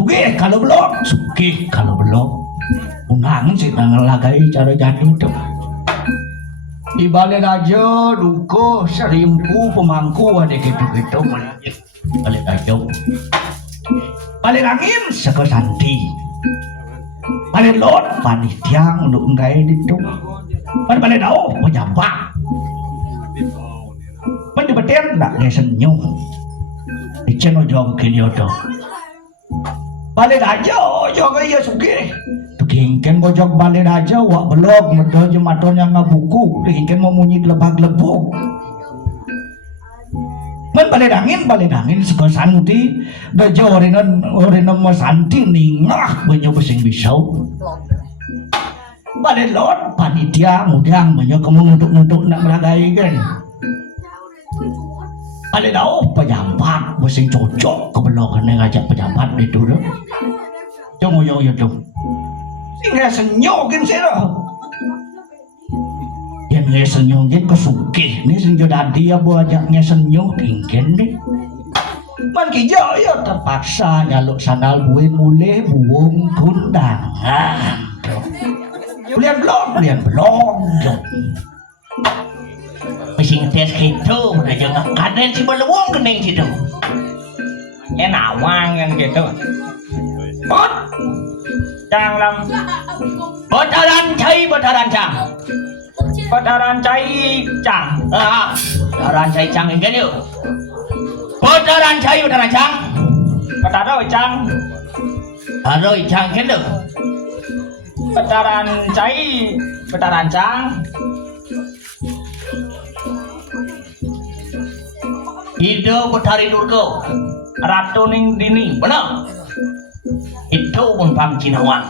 sugih kalau belum undangan sih ngelagai cara jadi itu di balik aja duko serimpu pemangku ada gitu balik aja balik angin seko santi balik lot panitia untuk ngai itu balik dao pejabat penyebetin nak senyum di channel jong kini odo balik aja jong iya suge tukingken bojok balik aja wak belok medal jematon yang ngabuku tukingken mau munyi lebag-lebuk men balik angin seko santi bejo orena mo santi ningah banyak besing bisau balik lot panitia mudang banyak kamu untuk nak melagai kan balik dao pejabat besing cocok kebelokan yang ngajak pejabat itu loh jong yo dong nggak senyogin sih loh yang nggak senyogin kesukih nih senjo dadi ya buat ajaknya senyog tingken deh man kijau ya terpaksa nyaluk sandal buin mulai buung kundangan belian belum masih ngetes gitu udah jangan kaden si belum kening situ nawang yang gitu bot jangan botaran cai cang botaran cai cang enggak yuk botaran cang botaran cang gitu botaran cang Ido Betari Durgo Ratu Ning Dini benar itu pun Bang Cinawan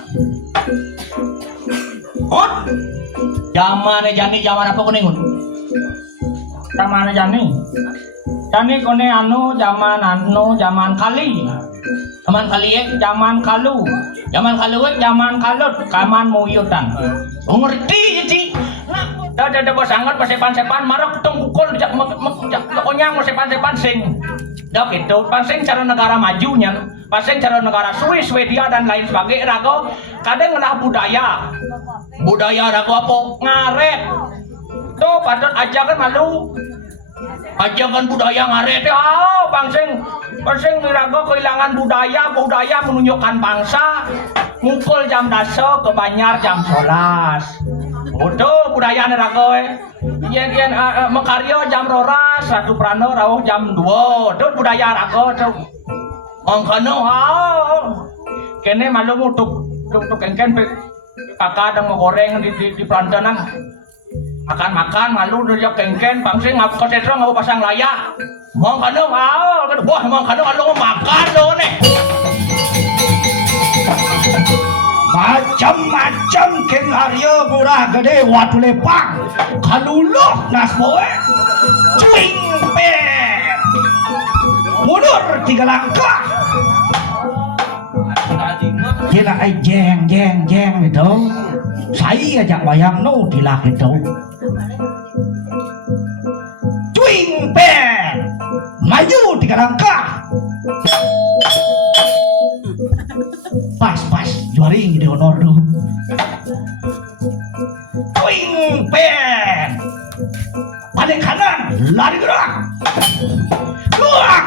zaman apa kuning zaman jani kone zaman kali zaman kalut kaman muyutan ngerti jadi ada bos angkat pasepan marok tung pukul pokoknya mau sepan sing dok itu pasing cara negara majunya pasing cara negara Swedia dan lain sebagainya rago kadang ngelah budaya rago apa ngaret tuh patut ajakan malu ajakan budaya ngaret pasing rago kehilangan budaya menunjukkan bangsa mukul jam daso ke Banyar jam 11 Udah budaya rago yen mekaryo jam 12 Ratu Prano rawuh jam 2 itu budaya rago tuh mongkono kene malu mutuk kengken kakak ada mau goreng di pelantanan makan malu dia kengken bangsa ngap kosetro ngap pasang layak mongkono wah mongkono kalau makan lo nih macam-macam ken Aryo murah gede watu lepang kaluluh nasboe cuing pe mundur 3 langkah kira jeng itu saya ajak bayang no dilak itu cuing pe maju 3 langkah pas juaring di honor do swing pen balik kanan lari gerak luang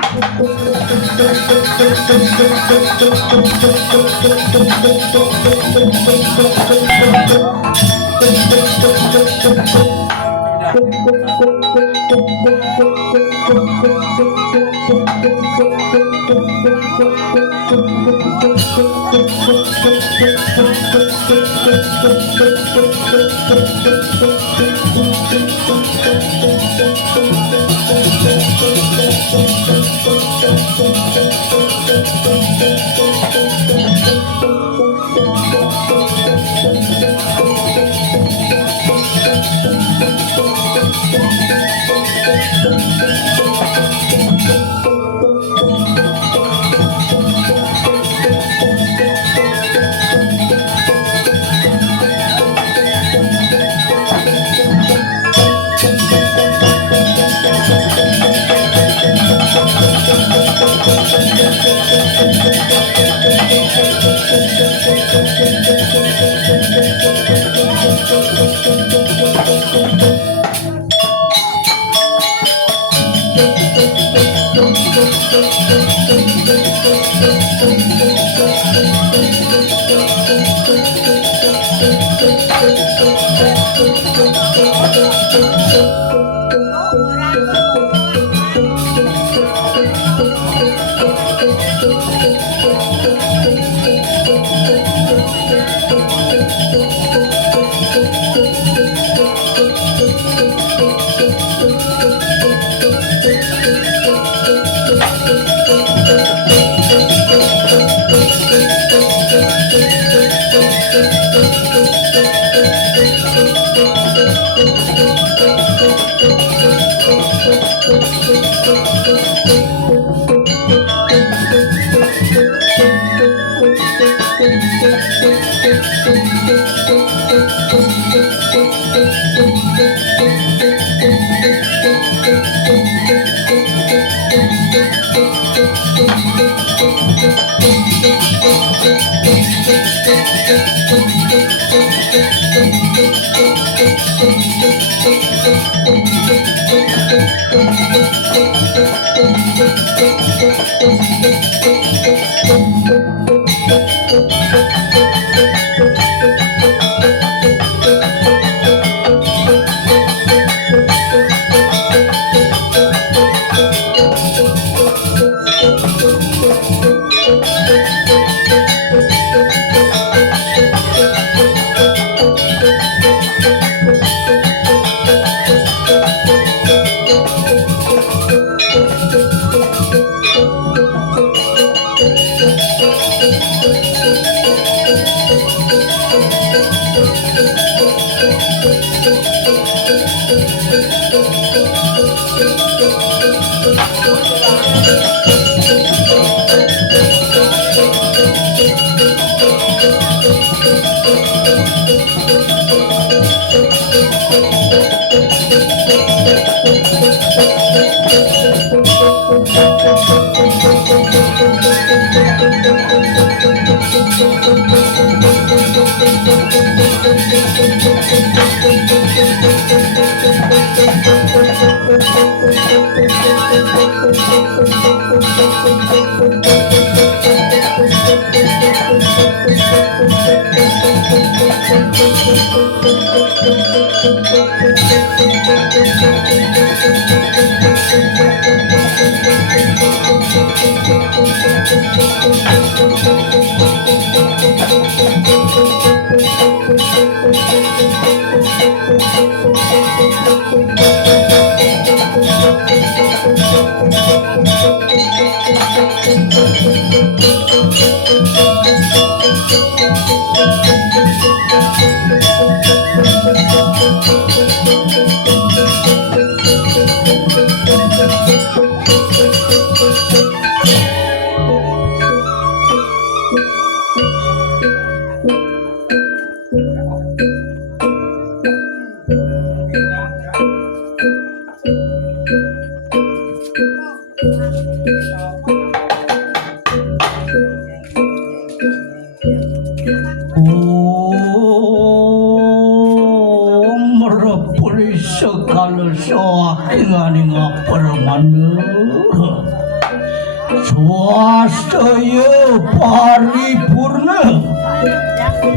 Swastaya paripurna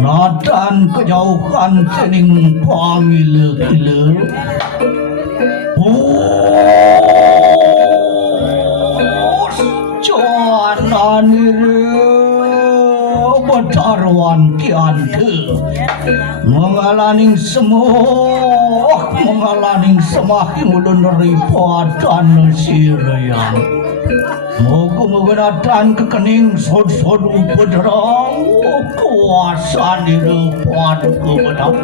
natan kejauhan tening pangila-gila betarwan tiante mengalaning semoh mengalaning semakin ulun ripatan sirayang moga-moga datang ke kening sod-sod upadrang kuasa direpan ke bedak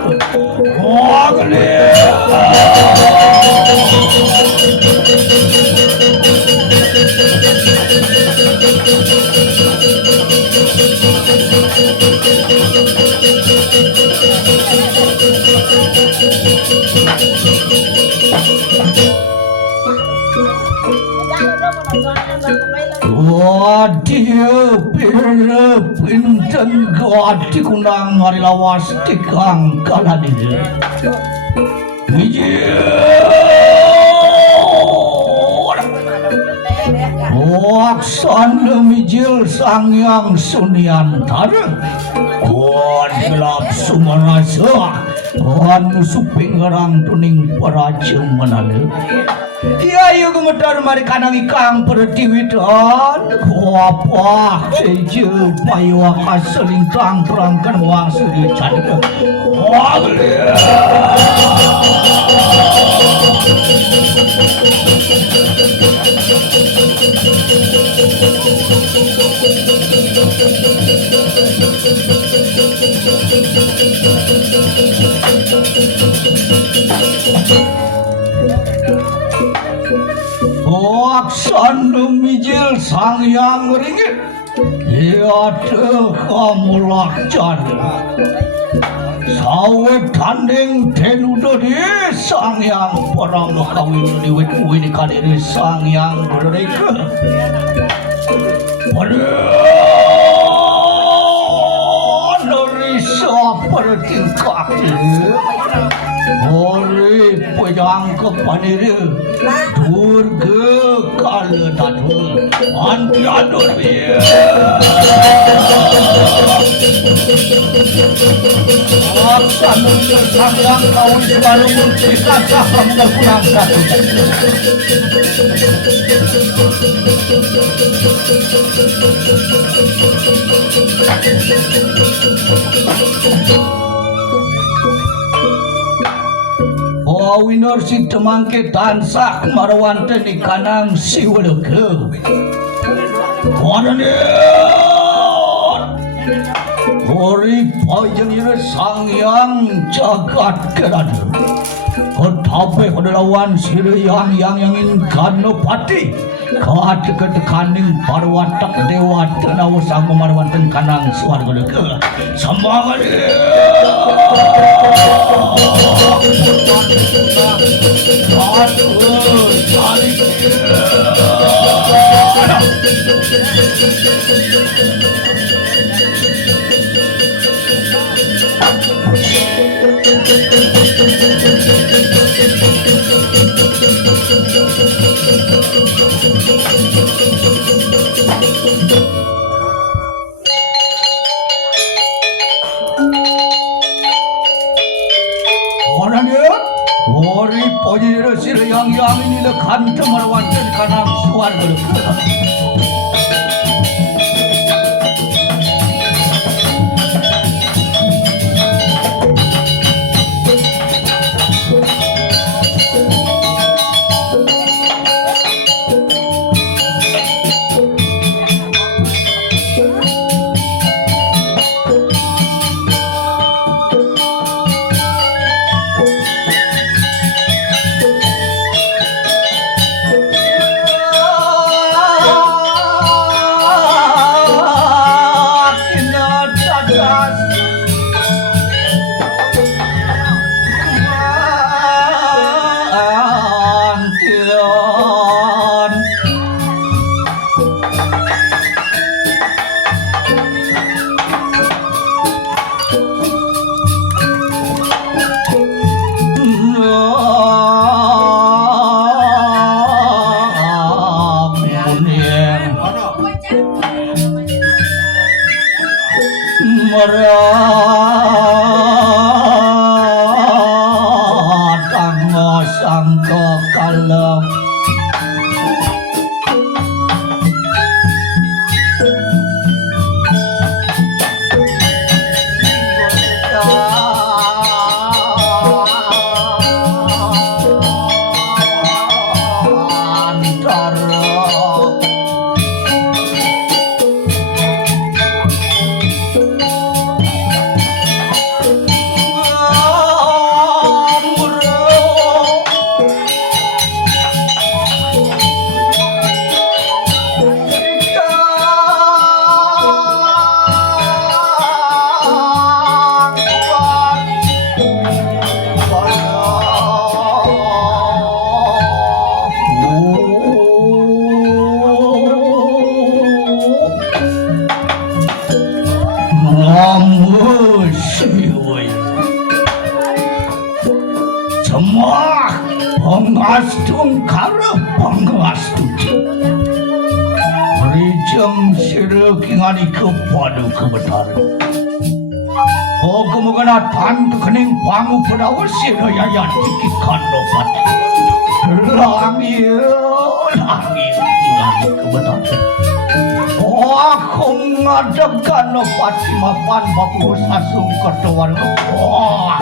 Wadia pira pinten gati kunang marilawas tikang kaladil Waksan mijil sangyang suniantara kuat gelap sumarasa anu suping ngarang tuning paraja manana iya iya gemetar mari kanang ikang pertiwitan kuapah seje payu kaselingkang perangkan wang seri cadek Waksan mijil sangyang ringgit iya teh kamu lakcan sawet tanding tenudo di sangyang perang kawin diwet wini kadiri sangyang bereka dari seperti kaki Ori pejang kepaniri durga kala tatu antiadur biya aksan sangyang kau sebaru kita saham kurang satu Winor si temangke tansah marwante di kanang siweleke Ori pajeng ira sangyang jagat kerana Ketape kedelawan siriyang yang kanopati Kaat ketekaning parwatak dewa tenawa sama marwanten kanang suarga leke Semangat Ori pojira siriyang ini lekan temarwanten kanang suarga leke Pangastung karo pangastuti kingani kepadu kebetar. Oh kemungkinan tan kening pangu pedawas sih ya dikit kanopat. Langir kingani kebetar. Oh aku ngadep kanopat mapan bapu sasung ketuan. Oh.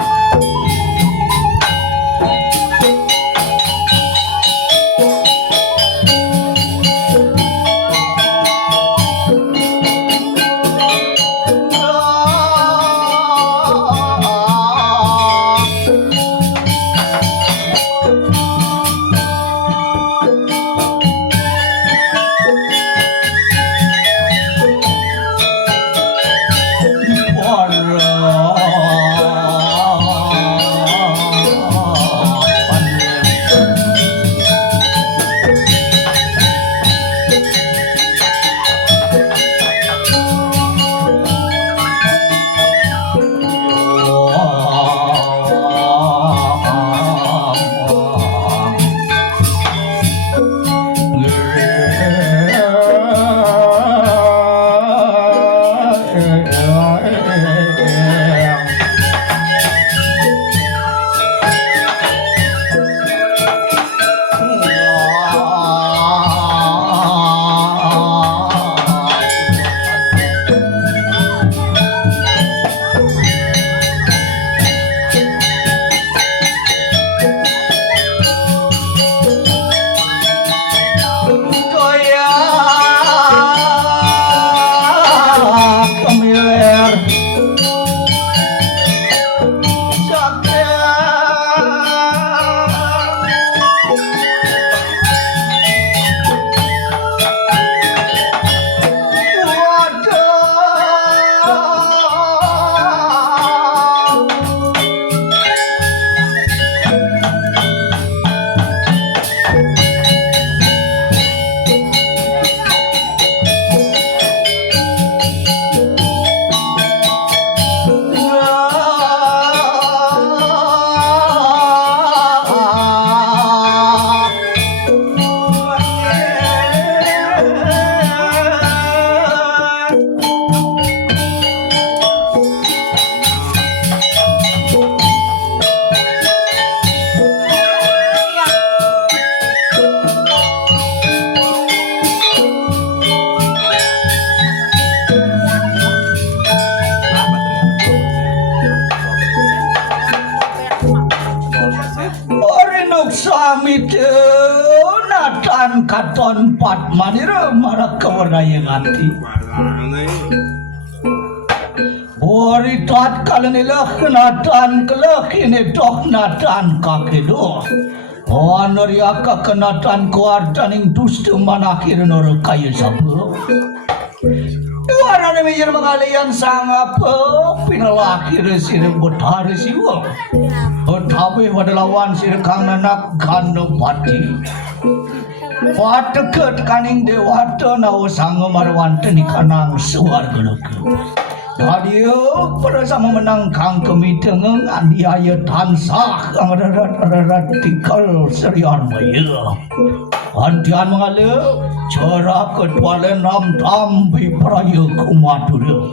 Natan katon pat manira marak kawarnaya ngati. Bori tat kalanila natan kelak ini dok natan kakedo. Honoria kakenatan kuartaning dustu manakhir nor kayu sabu. Warna mejer mengalian sangap pinalakir sirem bothari siwa. Tapi pada lawan sirkang nanak gando pati. Wata ket kaning dewata nawa sangga marwanta ni kanang suarga loke. Adio pada sama menangkang kemitengeng andi ayat tansah ang rarat tikal serian maya. Antian mengalir cara ketualen nam tambi praya kumatur.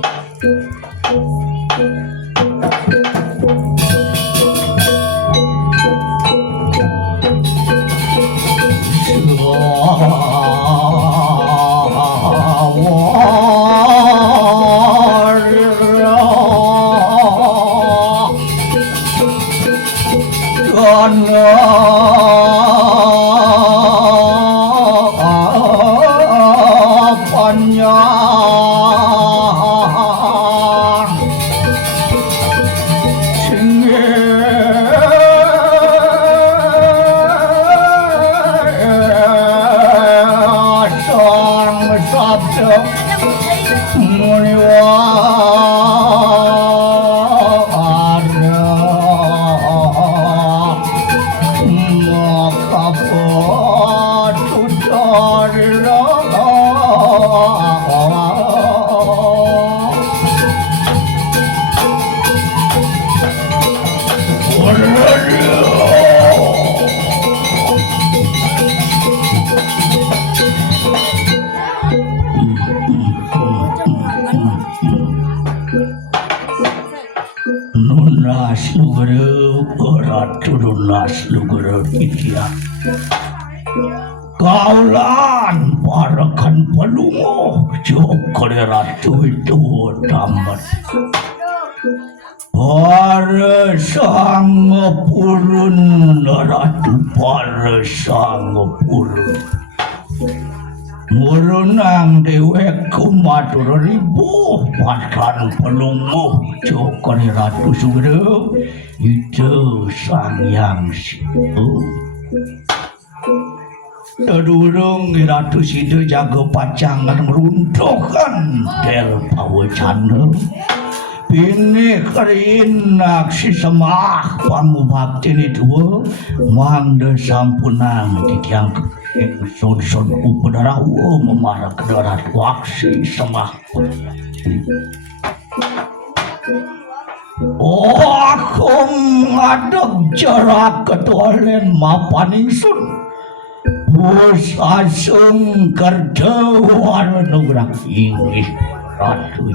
ratu lunas lugur itia kaulan parakan palungo jokore ratu itu tamat para sang purun ratu para sang purun murunang dewek kumatur ribu pakan pelunguh jokore ratu sugra itu sang yang situ terdurung ratu situ jago pacangan meruntuhkan del pawacana Bini kerinak si semah pangubakti ni tua mangda sampunang dikiang son-son upadara memara kedarat waksi semah. Oh aku ngadeg jarak ketualen mapaning sun. Bos asung kerjauan nugrak ini ratu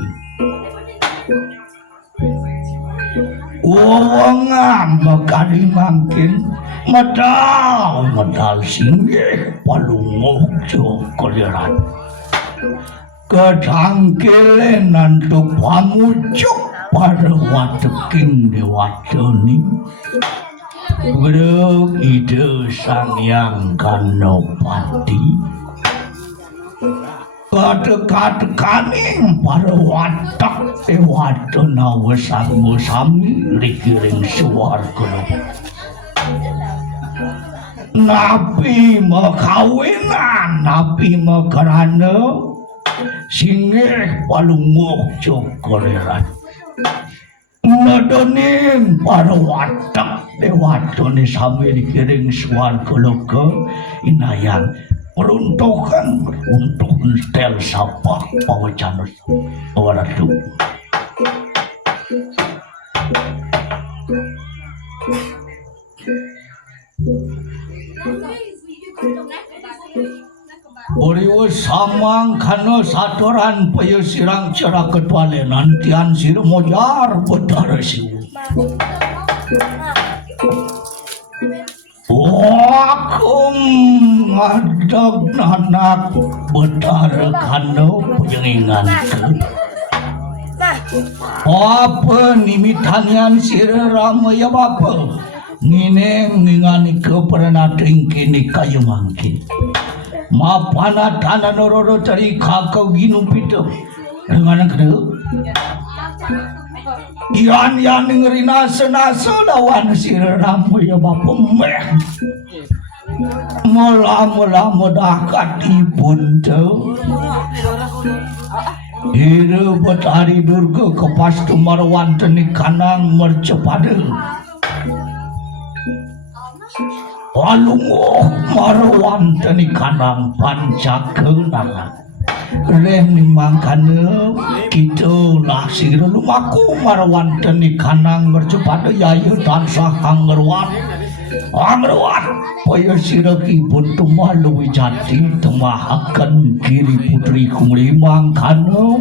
Wawangam makali mangkin medal singgih palunguh jokolirat ketangkilen nantuk pamucuk pada wateking dewatoni Gedeg ide sang yang kanopati Kata-kata kaning para watak dewata nawasangmu sami likiring suarga Napi makawinan, napi makarana Singgih palunguh jokolirat Nadonim para watak dewata ni sami likiring suarga loka Inayan peruntukan untuk stel sapa pawacana waratu Boriwo samang kana satoran paya sirang cara ketuale nantian sir mojar betara siu Wakum ngadeg anak betara kano penyengingan apa nimitanian sirama ya bapa ngineng ngingani ke pernah kini kayu mangkin mapana tanah nororo cari kakau ginum pito dengan kedua Ian ngeri nasa lawan sirama ya bapa meh mula mudakat ibun tu hidup betari durga kepas tumarwan tenik kanang mercepada walunguh marwan tenik kanang pancakenang Reni mangkana kita lah sira lumaku marwan tenik kanang mercepada yaya tansah anggerwan paya sira kibun tumalu jati temahakan kiri putri kumri mangkana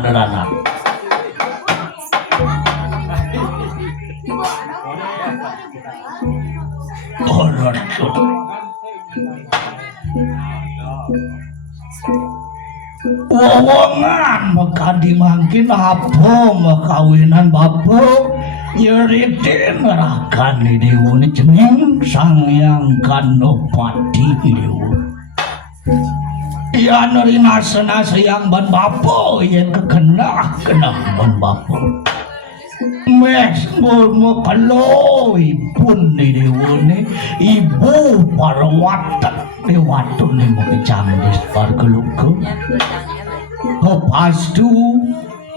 rana Wawangan makadi mangkin apa makawinan bapa nyeritin ngerakan di dewa jeneng sang yang kanopati dewa iya nari nasa yang ban bapa yang kekenah ban bapa mes mau kalau ibun di dewa ni ibu para watak dewatu ni mau kecandis pargeluku kepastu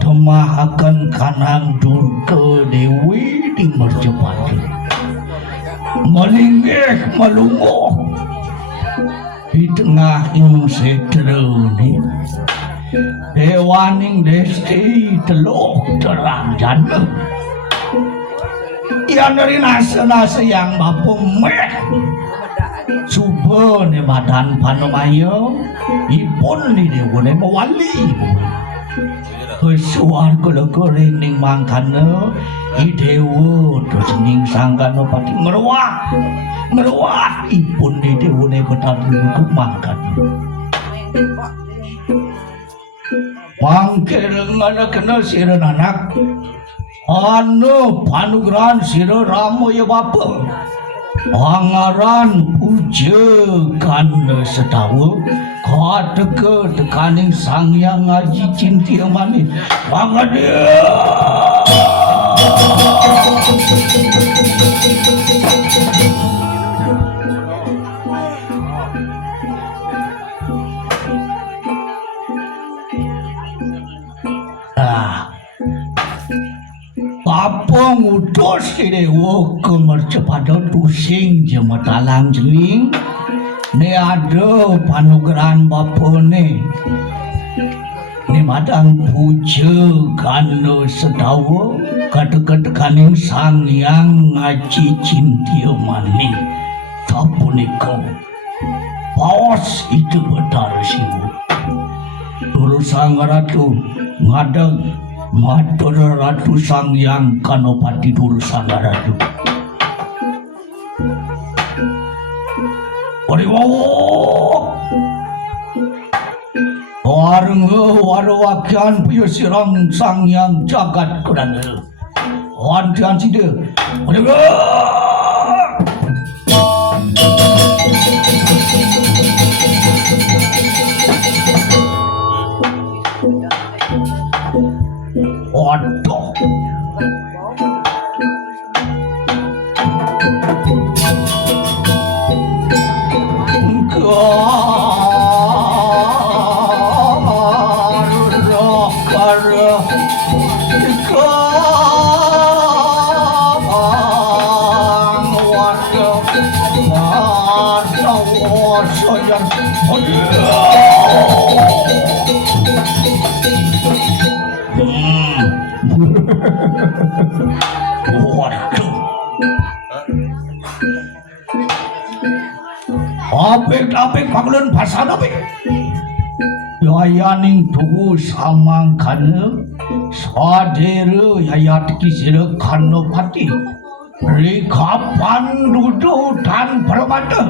temahakan kanang durga dewi di mercepati melinggih melunguh di tengah insetera ni dewaning desti teluk terang jana yang dari nasa yang bapung meh Subuh ni badan panumayo ipun ni dewa ni mawali Kesuar kula kuring ning mangkana Idewo terus ning sanggana pati ngeruat ipun idewo ne betari untuk mangkat mangkir ngana kena sireun anak anu panugrahan sira Ramoya bapa pangaran pujekan setawu kateke tekaning Sang Hyang Aji Cintia Mani pangadia Apa ngutus idewo kemercepada tusing jematalang jeling ne ada panugrahan bapa ne madang puja kana sedawa kata-kata Sang Hyang Aji Cintia Mani tapunika paus itu betar siwu Dulu Sang Ratu ngadang matur Ratu Sang Hyang Kanopati Dulu Sang Ratu Wariwawo Warwakian puyo sirang Sang Hyang Jagat Kudana Wantian sida Waduh apik paglun pasan apik yayaning tugu samangkana sadere yayat kisira Kanopati rekapan dudu dan permata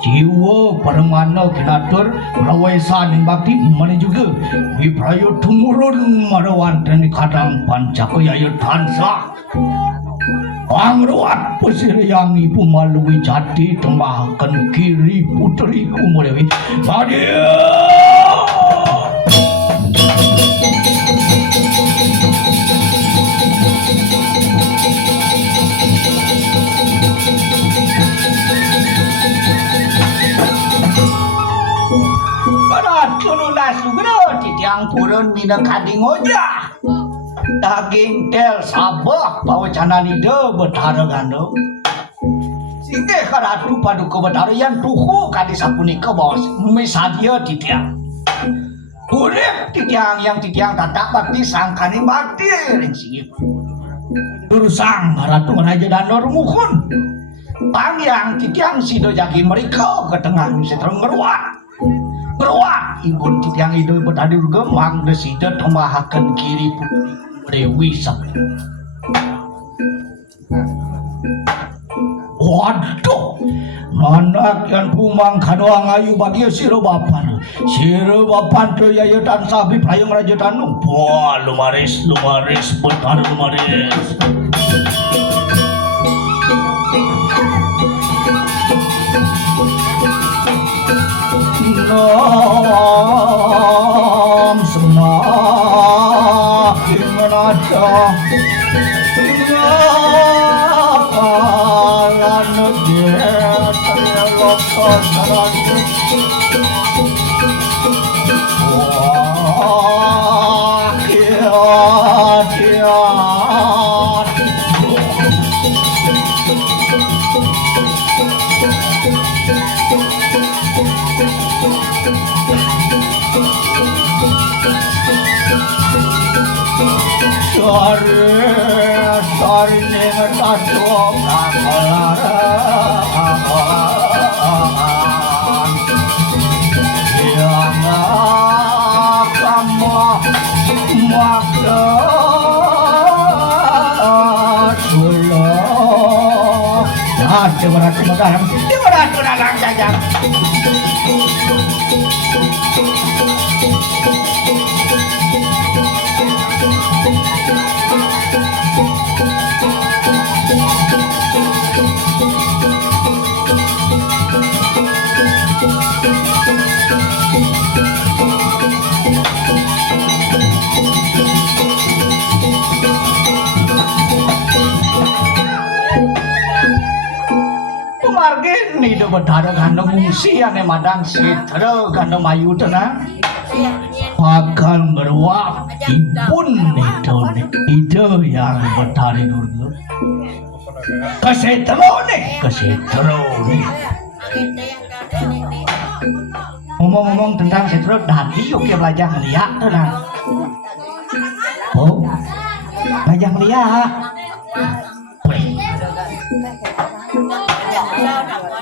jiwa permana kinatur rawesa ning bakti mani juga wiprayo tumurun marawan dan kadang pancako yaya tansa Angruat pesir yang ibu malui jati tembahkan kiri puteriku mulewi Sadia Tunulas lugro titiang purun mina kading oja daging tel sabah bawa cananida betara gando sehingga karatu paduka betara yang tuhu kadi sapunika bos misadia titiang urip titiang yang titiang tatak bakti sangkani bakti ring singip durusang ratu raja danor mukun pangyang titiang sido jagi mereka ke tengah seterang ngeruak ibu titiang itu betadi juga mang desida temahakan kiri putri Dewi Sabtu. Waduh, anak yang pumang kadoang ayu bagi siro bapan tu yaya dan sabi payung raja tanu. Wah, lumaris, betar lumaris. Nam semakin menajam ngapalan dia terelok terangnya wah kiat Sorry, never got to walk yang kamu makan Ada berat madaram, di berat dalang jajang. Margin itu bedara kandung mungsi ane madang sitra kandung mayu tenang akan beruap ibun itu yang bedara dulu kesetro nih ngomong-ngomong tentang setro tadi yuk ya belajar lihat tenang oh belajar lihat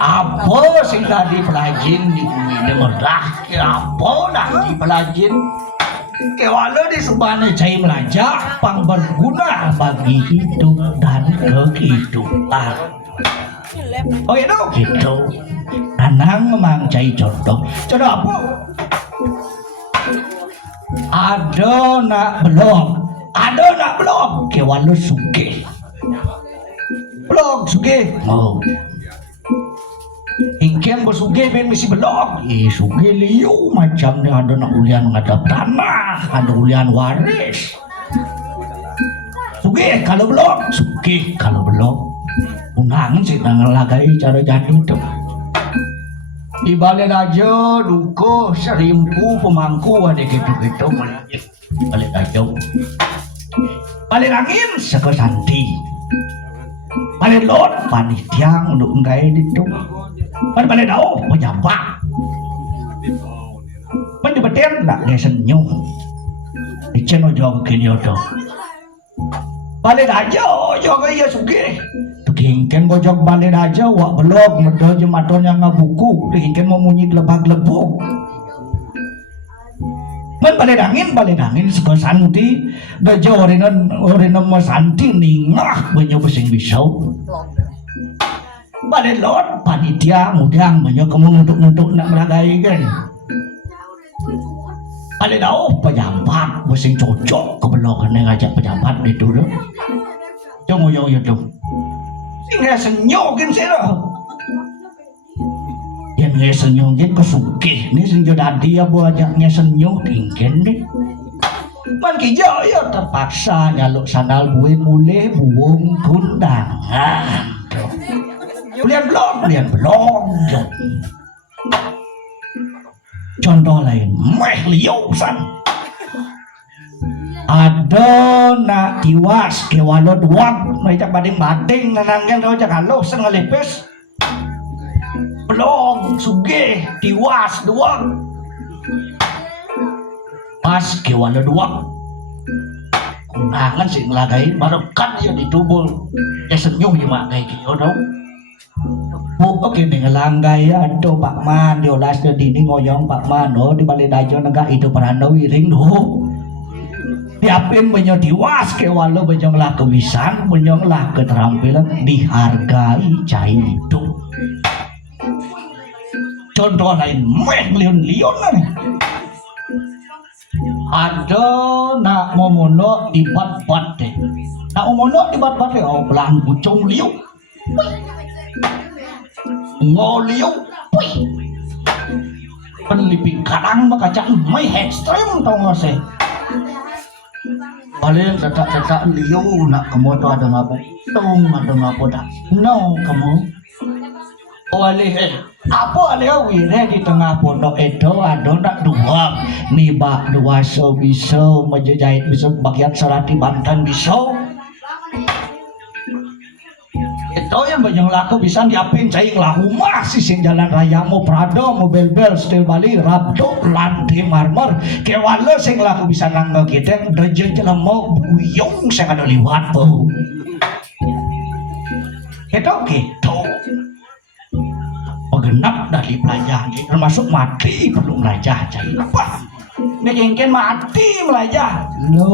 apa sing tadi pelajin di bumi merdah apa dah di pelajin kewala di subhane cai melajak pang berguna bagi hidup dan kehidupan oh itu gitu anang memang cai contoh apa ada nak belum kewala sugih belum sugih oh ingkang bersuge ben mesti belok suge liu macam ni ada nak ulian ngadap tanah ada ulian waris suge kalau belok unang sih ngelagai cara jadi tu di balik aja duko serimpu pemangku ada gitu-gitu balik aja balik angin sekesanti balik lot panitia untuk ngai itu balik dao pejabat penyebeten nak ngai senyum icen ojong kini odo balik aja ojong iya suge tukingken bojok balik aja wak belok medo jematonnya ngabuku tukingken mau munyi lebak-lebuk men balik angin sekesanti bejo orinan mas santi ningah banyak besing bisau balik lot panitia mudang banyak kamu untuk nak melagai kan balik dao pejabat besing cocok kebelokan yang ngajak pejabat itu loh jangan itu sehingga senyogin sih loh yang ngesenyogin kesukih ini senjo dadi ya bu ajaknya senyog tingken deh man kijau ya terpaksa nyaluk sandal gue mulai buung kundangan lian belum contoh lain meh liusan ada nak tiwas kewalot wak macam bading nanangkan kau jangan lo sengalepes belum suge tiwas doang pas kewalot wak kundangan sih ngelagai barukan ya ditubul ya senyum ya mak kayak gitu dong oke dengan langgai atau Pak Man diolas ke dini ngoyong Pak Man di balik dajo negak itu peranda wiring diapin banyak diwas ke walau banyak lah kewisan banyak lah keterampilan dihargai cai itu contoh lain lion nih ada nak momono di bat-bat deh nak momono di bat-bat deh oh belang bucong liu ngoliu penliping kadang makacak mai ekstrem tau gak sih paling tetak liu nak kamu tuh ada ngapa ada ngapa dah no kamu apa wire di tengah pondok itu ada nak dua nibak dua so bisa menjahit bisa bagian serati Banten bisa itu yang banyak laku bisa diapin cair lah rumah sising jalan raya mau Prado mau bel-bel stil Bali rabdo lantai marmer kewala sing laku bisa nangga kita derjen jalan mau buyung saya ada liwat tuh itu gitu genap dari pelajar termasuk mati belum belajar cair apa mungkin mati belajar no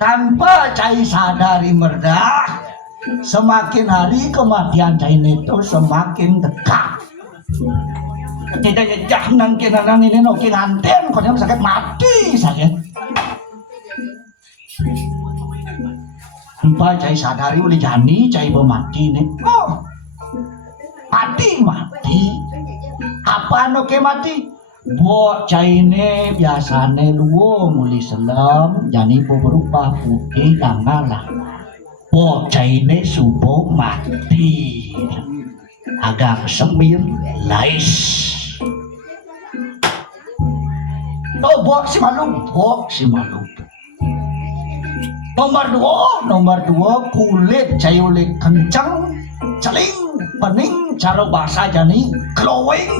tanpa cai sadari merdah Semakin hari kematian Cain itu semakin dekat. Tidak jangan kinanan ini no kinganten, kau sakit mati sakit. Sampai Cai sadari oleh jani Cai mati nih. Oh, mati. Apa no ke mati? Bo Cai ini biasane luo muli selam, jani berupa putih langalah. Bo Cai ini subuh mati. Agak semir lais. Oh, bok si malu. Nomor dua kulit cayulik kencang, celing, pening, cara bahasa jani glowing.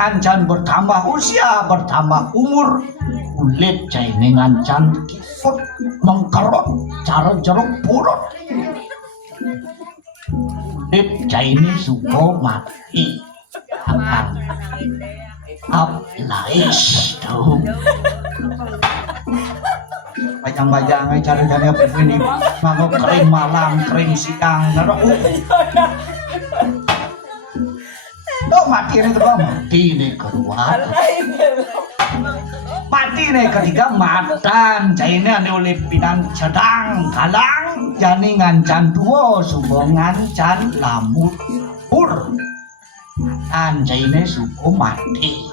Ngancan bertambah usia, bertambah umur, kulit cai ini ngancan kifut, mengkerut, cara jeruk purut. Kulit cai ini suko mati. Akan lais tuh. Bajang-bajang cari-cari begini, mangkok kering malam, kering siang, naro. Oh mati nih kedua, mati nih kedua. Mati nih ketiga matang, cairnya nih oleh pinang sedang, kalang, jani ngancan dua, subong ngancan lamut pur. Anjayne suku mati,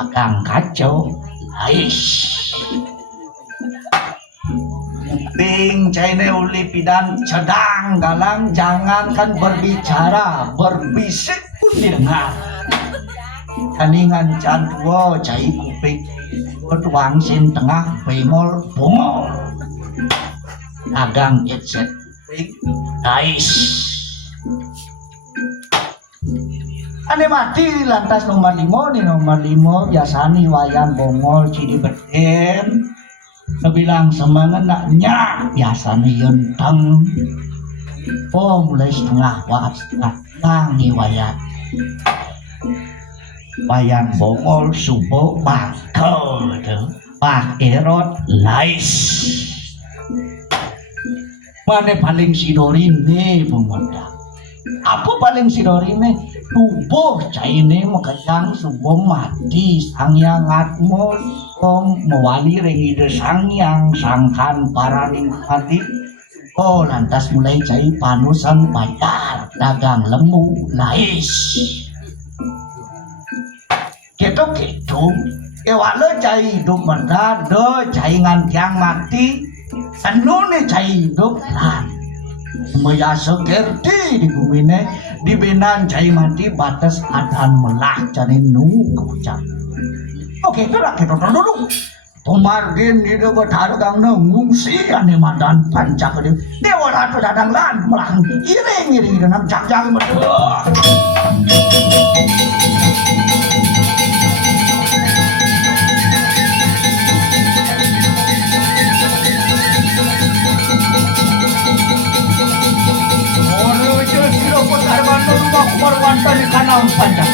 agang kacau, lais. Kuping Caine uli pidan sedang galang, jangankan berbicara, berbisik pun didengar. Kaningan cantua cai kuping, bertuang sin tengah bengol bongol. Agang etset, lais. Ane mati lantas nomor 5 nih, nomor 5 biasanya wayang bongol cidi beden bilang semangat naknya biasanya yonteng. Oh mulai setengah langi wayang bongol subuh bakal Pak Erot lais. Mana paling sidorine pemuda? Apa paling sidorine? Tubuh caine makayang subuh mati sangyang atmo kong mewali rengide sangyang sangkan paraning mati. Oh lantas mulai cai panusan bayar dagang lemu lais. Gitu ewalo cai hidup merdado cai ngantiang mati sanune cai hidup lan. Mayasa gerti di bumi ini di benan cai mati batas adan melah cari nunggu cak. Oke itu lah kita dulu. Pemargin itu bertaruh kang ngungsi ane madan pancak itu. Dewa ratu dadang lan melah iring dengan cak berdua. Marwanta di kanang pancak.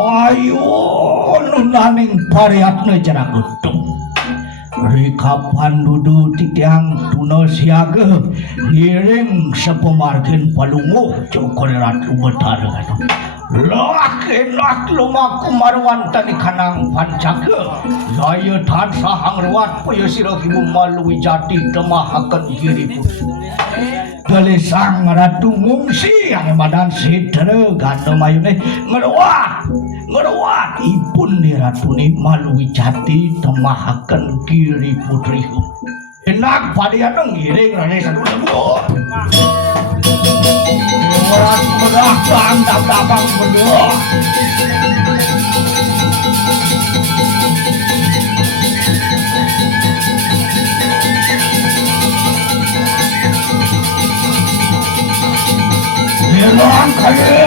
Ayo nunaning pariatna cara gedung. Rikapan dudu titiang tuna siaga ngiring sepemargin palungo cokor ratu betara lak lumaku marwanta di kanang pancaga daya tansah hangruat paya sira ibu malui jati temahaken diri Dali sang ratu ngungsi yang madan sidre gandum ayune ngeruat ipun di ratu ni malui jati temahaken diri putri enak pada yang ngiring rane satu lembut orang merahkan dabang berdua Hilang kaya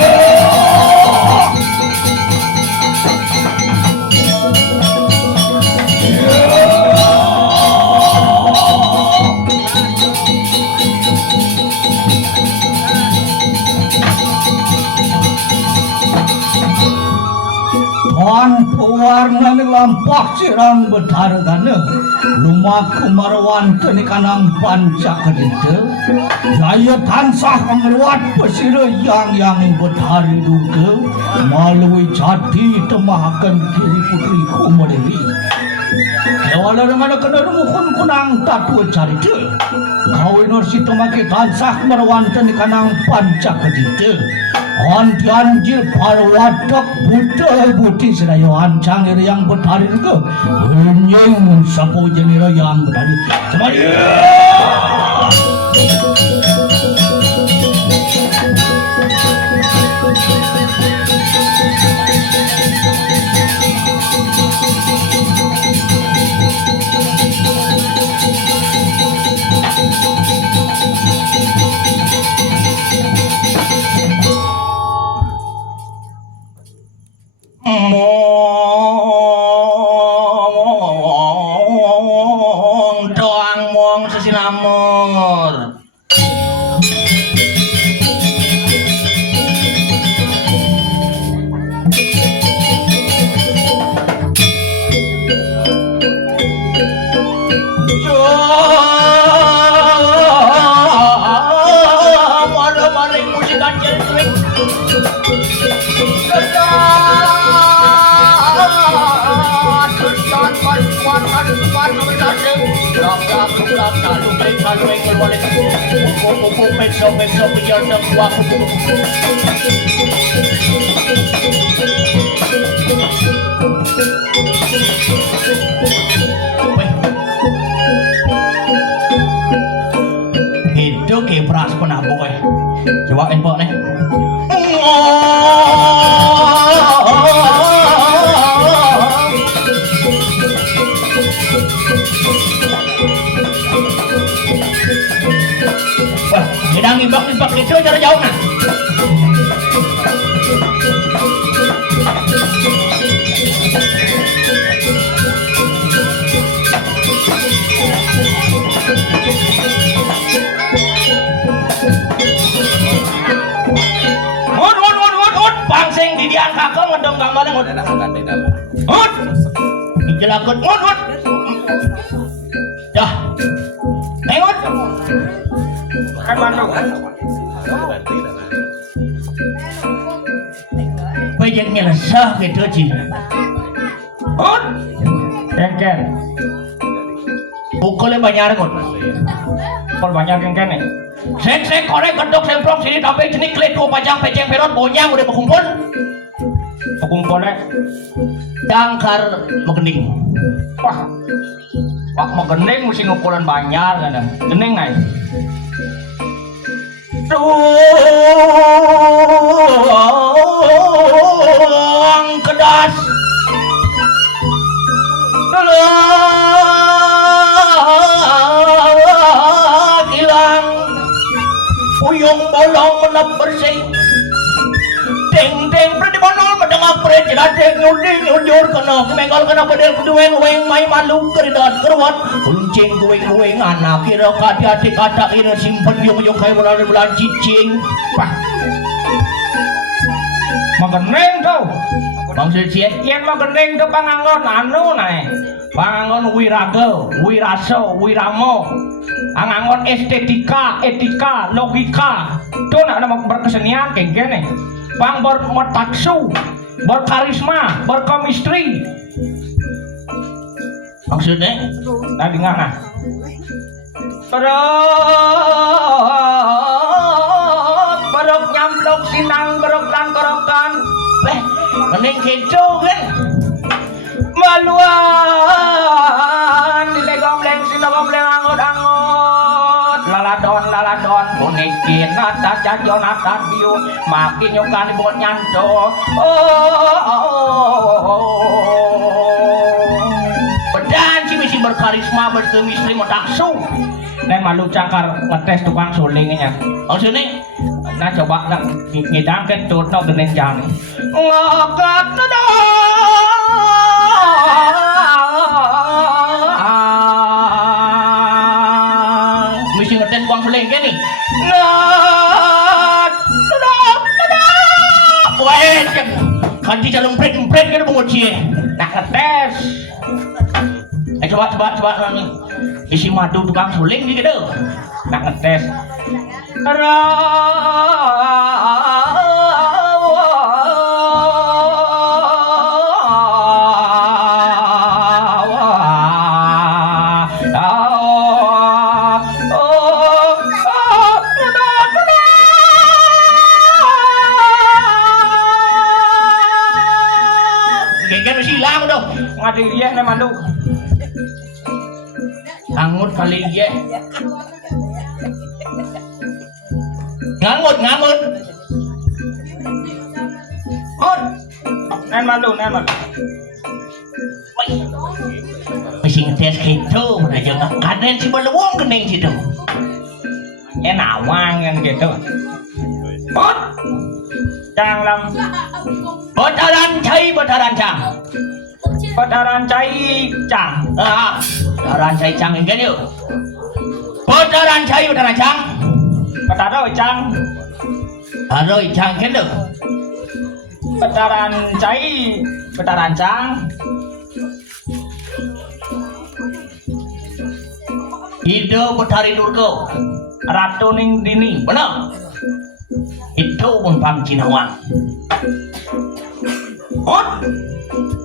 Han pewarna ni lampak cirang betargana lumaku marwan tani kanang panca kedente jaya tansah mengeluat pesira yang betari duga malui jati temahakan kiri putri kumadewi Kewala dengan kena rumukun kunang tatu carita kau inorsi temaki tansah marwan tani kanang panca kedente Anti anjir parwadak buta buti serayo ancang yang betari juga benyeng sapu jenira yang betari semuanya doang mong sesinamur ada maling musik anjir tuing itu kebras penabuk cobain pok nih wah hidang ibak itu jarak jauh nah pangsing di dian kakak ngedong gambarnya dijelakut dah tengok kan bandung pejengnya lesah gitu sih kengken pukulnya banyak pukul banyak kengken nih Sek korek gedok semprong sini tapi jenis klik dua pajang peceng perot bonyang udah berkumpul dangkar megening wah megening mesti ngukulan banyak kan gening ay tuang kedas hilang puyung bolong menap bersih deng berarti bonol mendengar pret jeladeng nyudur kena kemenggol kena bedel kedueng weng mai malu keridat keruat kuncing gueng anak kira hati kata kira simpen yung kayak bulan cicing wah mageneng kau bangsa cian mageneng ke panganggon anu nae panganggon wiraso wiramo anganggon estetika etika logika itu nama berkesenian kayak gini pang bermotaksu berkarisma berkomistri maksudnya tadi ngana berok nyamplok sinang berok tangkorokan mending gitu kan maluan dilegomleng sinogomleng angot laladon bunikin nata jajon nata biu makin nyukan buat nyanto bedan si misi berkarisma berkemistri motaksu dan malu cakar ngetes tukang sulingnya maksudnya nah coba nak ngidang ke tut no gening jang ngokat no mesti ngetes tukang suling ke nih ngat weh Kanti calon empret kan bungut cie. Nak ngetes. Coba isi madu tukang suling gitu. Nak ngetes. Ngadi dia na mandu. Ngangut kali dia. Ngangut. Ngut. Nan mandu. Mesti ngetes gitu, udah jangan kaden si belewong kening situ. Nawang yang gitu. Ngut. Jangan lam. Bataran cang. Padaran cai cang. Padaran cai cang enggak yuk. Padaran cang. Padaro cang. Padaro cang kan tuh. Padaran cang. Hidup Betari Durgo. Ratu ning dini, benar. Itu pun Bang Cinawang.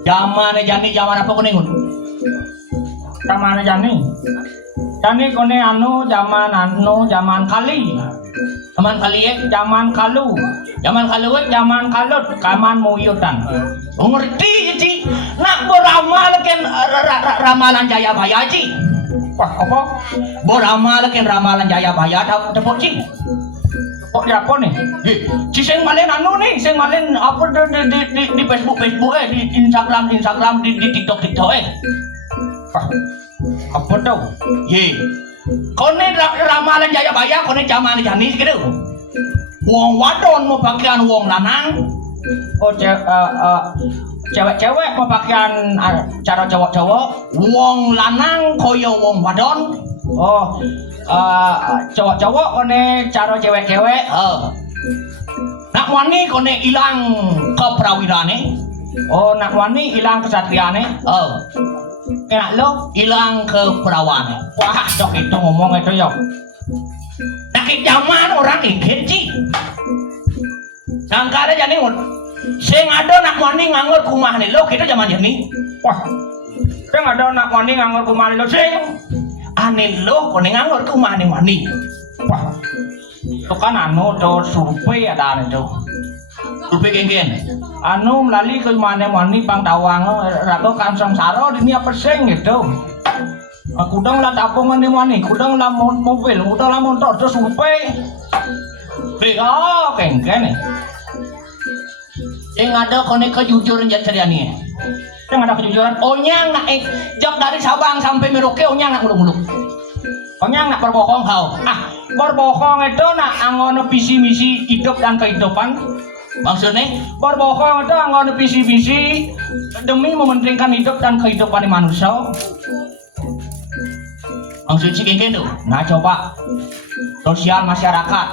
Zaman apa kone ngun? Zaman jani kone zaman kali. Zaman kali zaman kalu zaman kalut, kaman muyutan. Ngerti ji? Nak beramal ken ramalan Jayabaya ji. Wah apa? Beramal ken ramalan Jayabaya tepuk ji. Kok dia apa nih? Sing malen nih, sing malen apa di Facebook di Instagram di TikTok apa tuh? Kone ramalan Jayabaya kone zaman janis gitu. Wong wadon mau pakaian wong lanang. Oh cewek mau pakaian cara cowok. Wong lanang koyo wong wadon. Oh cowok kone cara cewek. Nak wani kone ilang keprawirane. Oh nak wani ilang kesatriane. Enak lo ilang keperawane. Wah dok itu ngomong itu yo. Nakit zaman orang ingin sih. Sangkara jadi ngun. Sing ada nak wani nganggur kumah nih lo kita zaman ini. Wah sing ada nak wani nganggur kumah nih lo sing. Aneh lo kone nganggur kumah nih wani. Wah itu kan anu tuh survei ada nih tuh. Survei geng. Anu melalui ke mana wani pang tawang rato kan sengsara di apa sing gitu. Kudang lah tapungan nih wani, kudang lah mobil, kudang lah motor terus survei. Bega geng nih. Yang ada kone kejujuran jadi nih. Yang ada kejujuran, onyang nak jok dari Sabang sampai Merauke onyang nak muluk-muluk. Onyang nak berbohong kau. Berbohong itu nak angon visi misi hidup dan kehidupan. Maksudnya berbohong itu angon visi misi demi mementingkan hidup dan kehidupan manusia. Maksud si geng itu, nah coba sosial masyarakat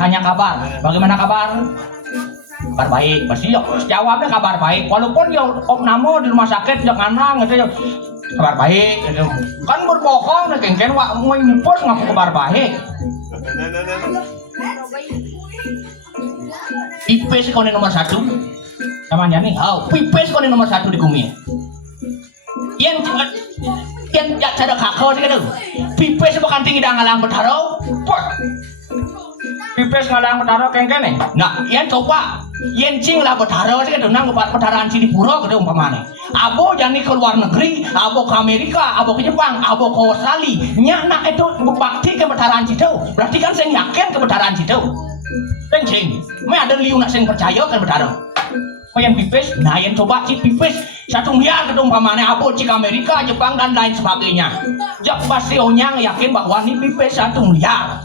tanya kabar, bagaimana kabar? Kabar baik, pasti jawabnya kabar baik. Walaupun ya om namo di rumah sakit jangan nang gitu ya kabar baik gitu. Kan berbohong nih geng wak mau impos ngaku kabar baik. Pipes kau nomor 1 namanya nih. Pipes kau nomor 1 di bumi. Yang cara kakak sih gitu. Pipes bukan tinggi dah ngalang betaro. Pipes ngalang betaro kengkene. Nah, yang coba yang cing lah betaro sih gitu. Nang betaran sini pura gitu umpamane. Abo jani ke luar negeri, abo ke Amerika, abo ke Jepang, abo ke Australia. Nyana itu bakti ke betaran situ. Berarti kan saya yakin ke betaran situ. Cing, me ada liu nak sing percaya kan betaro. Yang pipes, nah yang coba cik pipes 1 miliar ke umpamane abo cik Amerika, Jepang dan lain sebagainya. Jak pasti onyang yakin bahwa ini pipes 1 miliar.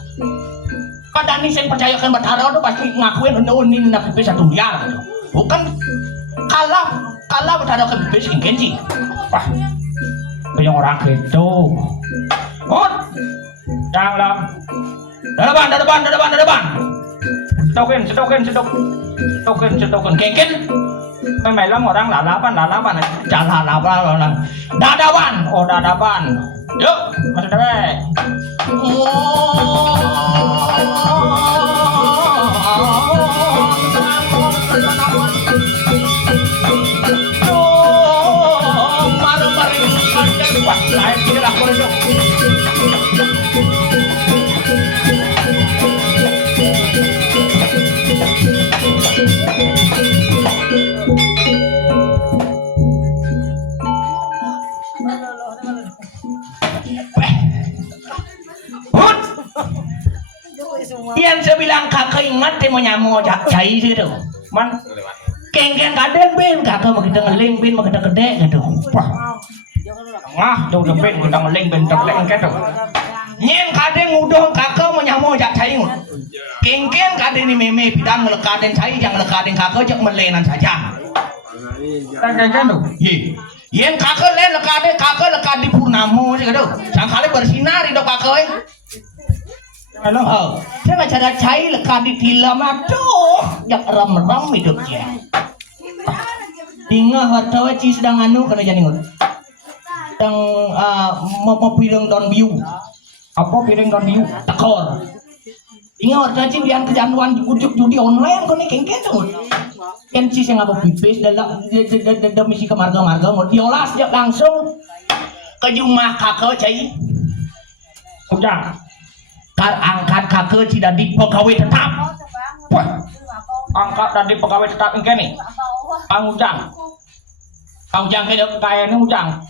Pada ini saya percayakan betaro itu pasti ngakuin ini nak pipes 1 miliar. Bukan kalah betaro ke pipes ingin sih. Wah, kayak orang gitu. Jangan depan. Setokin, gengken. Melam orang lalapan, jangan lalapan, dadapan, oh dadapan, yuk masuk deh. Yang saya bilang kakak ingat dia mau nyamuk cai sih tuh, man kengkeng kadang ben kakak mau kita ngeling ben mau kita gede gitu, wah jauh ben kita ngeling ben terleng gitu, nyen kadang udang kakak mau nyamuk cai kengkeng kadang ini meme bidang melekatin cai jangan melekatin kakak jangan melenan saja, kengkeng tuh, yang kakak len lekat di purnamo sih gitu, sangkali bersinar itu kakak. Halo, saya nggak cara cai lekat di film aduh, jak ram hidupnya. Tinggal harta ci sedang anu kena jadi ngut. Sedang mau piring don biu. Apa piring don biu? Tekor. Tinggal harta ci biang kecanduan di ujuk judi online kene kengken tuh. Kan ci saya ngapa pipis dalam misi ke marga mau diolas dia langsung ke rumah kakak cai. Udah. Angkat kakak tidak di pegawai tetap. Wah, angkat dan di pegawai tetap ini nih. Kang Ujang kayak ini Ujang.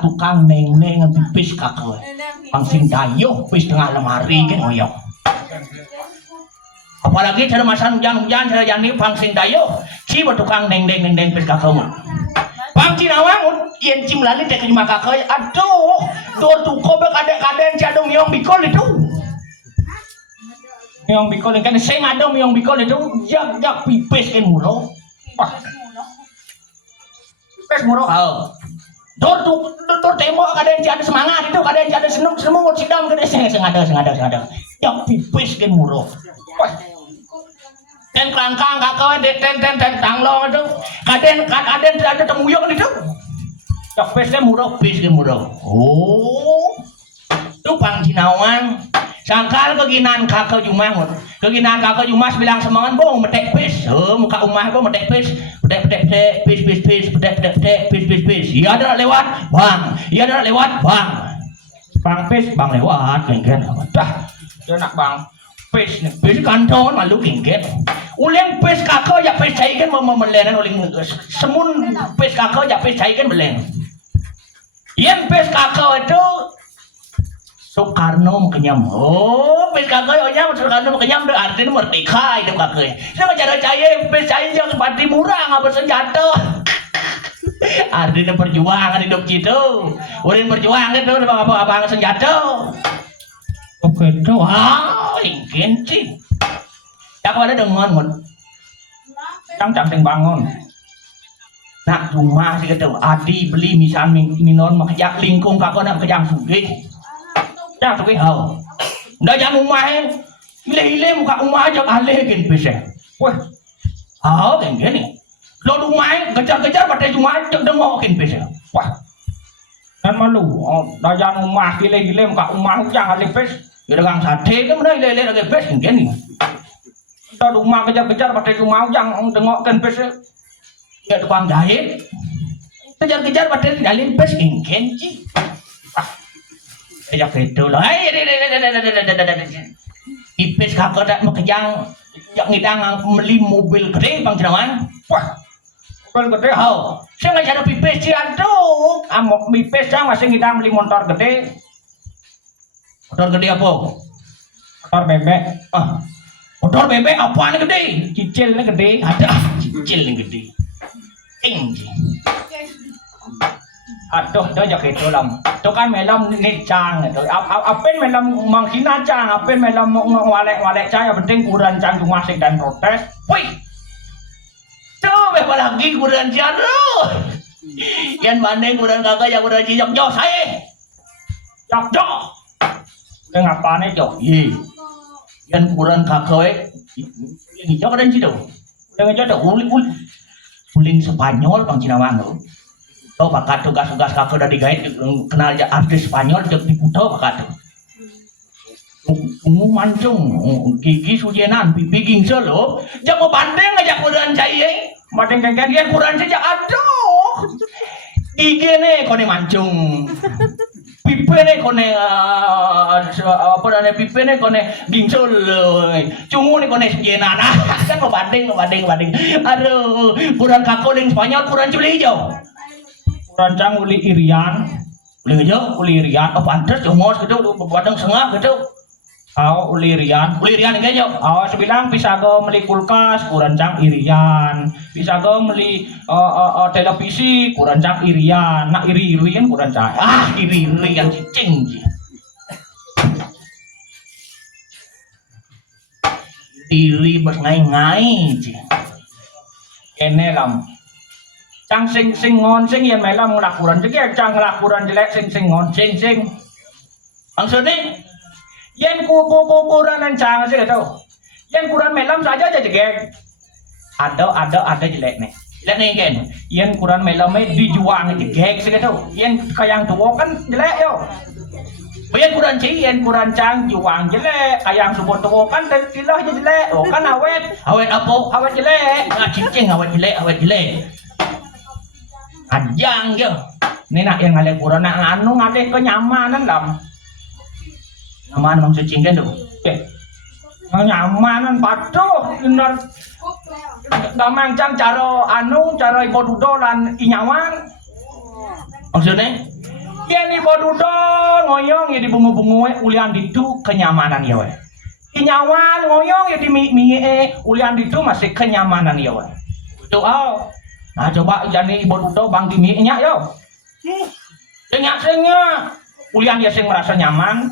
Tukang neng pipis kakak. Pangsing dayo pis tengah lemari kan oyok. Apalagi cara masan Ujang cara yang ini pangsing dayo. Si tukang neng pis kakak mah. Bang Cinawang, yang cimlali teh ke rumah kakak, aduh, tuh kobek kadang cadong yang bikol itu, yang bikol kan, saya ngadong yang bikol itu, jak pipes kan muro, pipes muro, tuh tembok kadang ada semangat itu, kadang ada seneng sidang kadang sengaja, jak pipes kan muro. Dan kelangkang kakak ten tanglong itu kadang ada temuyung itu cok pesnya murah oh itu Bang Cinawang sangkal keginan kakak Jumas bilang semangat bong metek pes muka umah bong metek pes pes iya ada lewat bang pes bang lewat mungkin dah dia nak bang pes kanton malu kingket uling pes kakak ya pes cai kan melenan uling semun pes kakak ya pes cai kan melen yang pes kakak itu Soekarno kenyam pes kakak ya Soekarno kenyam itu artinya merdeka itu kakak saya cara cai pes cai yang pati murah nggak bersenjata artinya perjuangan hidup gitu uling berjuang itu apa senjata oke itu ingin sih tak ada dengan cang bangun nak rumah sih gitu adi beli misal minon makajak lingkung kakak nak kejang sugih udah jangan rumah hile muka rumah aja alih gini bisa wah kayak gini lo rumah kejar pada rumah dengokin bisa wah kan malu udah jangan rumah hile muka rumah jangan alih bisa ya dengan sate kan udah hile lagi bisa gini kita rumah kejar pada rumah yang tengokkan pes ya tukang jahit kejar pada dalin pes ingin sih ya gitu loh ipes kakak tak mau kejang yang ngidang beli mobil gede Bang Cinawang wah mobil gede saya nggak ada pipes sih aduh amok pipes saya masih ngidang beli motor gede apa motor bebek motor bebek apaan gede? Cicilnya gede, ada cicilnya gede. Tinggi. Aduh, dah jak itu lam. Itu kan melam necang itu. Apa melam menghina cang, apa melam walek cang, yang penting kurang cang cuma sing dan protes. Wih. Tuh, apa lagi kurang cang lu? Yang mana kurang kakak yang kurang cicok jauh saya. Jok. Ngapane jok? Yang kurang kakak yang hijau kadang cido yang hijau ada uli Uling Spanyol Bang Cinawang tuh. Tuh bakat tugas-tugas kakak udah digait kenal aja artis Spanyol jek di Kuto bakat tuh. Mancung gigi sujenan pipi gingsel lo. Jak mau bandeng aja kurang cai. Bandeng dia kurang sejak aduh. Gigi nih kone mancung. Pipi nih kone apa namanya pipi nih kone gingsel. Cungu nih kone sujenan. Kan mau bandeng. Aduh, kurang kakak ling Spanyol kurang culi hijau. Rancang uli irian, uli irian, oh pantas jongos gitu, badang sengah gitu. Uli irian enggak jauh. Sebilang bisa go beli kulkas, kurancang irian. Bisa go beli televisi, kurancang irian. Nak iri-irian kurancang. Iri-irian cicing. Iri bos ngai-ngai. Kene lam. Cang sing ngon sing yen mela ngelakuran jadi cang ngelakuran jelek sing ngon sing maksudnya yen kuran cang sih gitu yen kuran melam saja jegek ada jelek nih kan yen kuran melam dijuang jegek sih gitu yen kayang tua kan jelek yo yen kuran cang juang jelek kayang subur tua kan tilah jelek oh kan awet jelek cicing awet jelek ajang yo nenak yang ngalih kurang nak anu ngalih kenyamanan lam nyaman maksud cingkan tuh nyamanan patuh bener gamang cang cara ibu dudo lan inyawan maksudnya ya ibu dudo ngoyong ya di bungu-bungu ulian ditu kenyamanan ya we inyawan ngoyong ya di mie ulian ditu masih kenyamanan ya we itu nah coba jadi ibu dudo bang di mie-nya yo sengnya ulian dia sing merasa nyaman.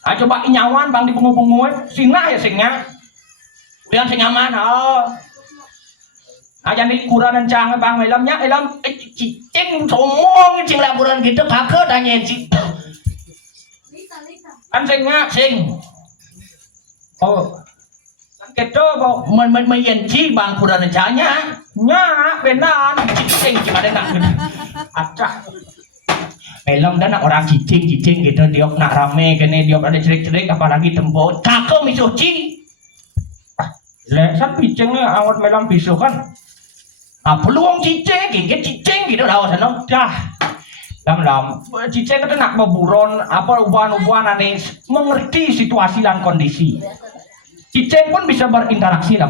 Nah coba inyawan bang di bungu-bungu singna ya singnya ulian sing nyaman nah jadi kurang cang bang elam cicing somong cing laporan gitu kakek tanya cik kan singnya sing gitu kok menyenci bang kurang canya benar cicing gimana nak acak film dan orang cicing gitu diok nak rame kene diok ada cerik apalagi tempo kakek misuci lesan cicingnya awat melam bisu kan peluang cicing gitu lah sana dah lam cicing itu nak beburon apa uban-uban aneh mengerti situasi dan kondisi cicing pun bisa berinteraksi lah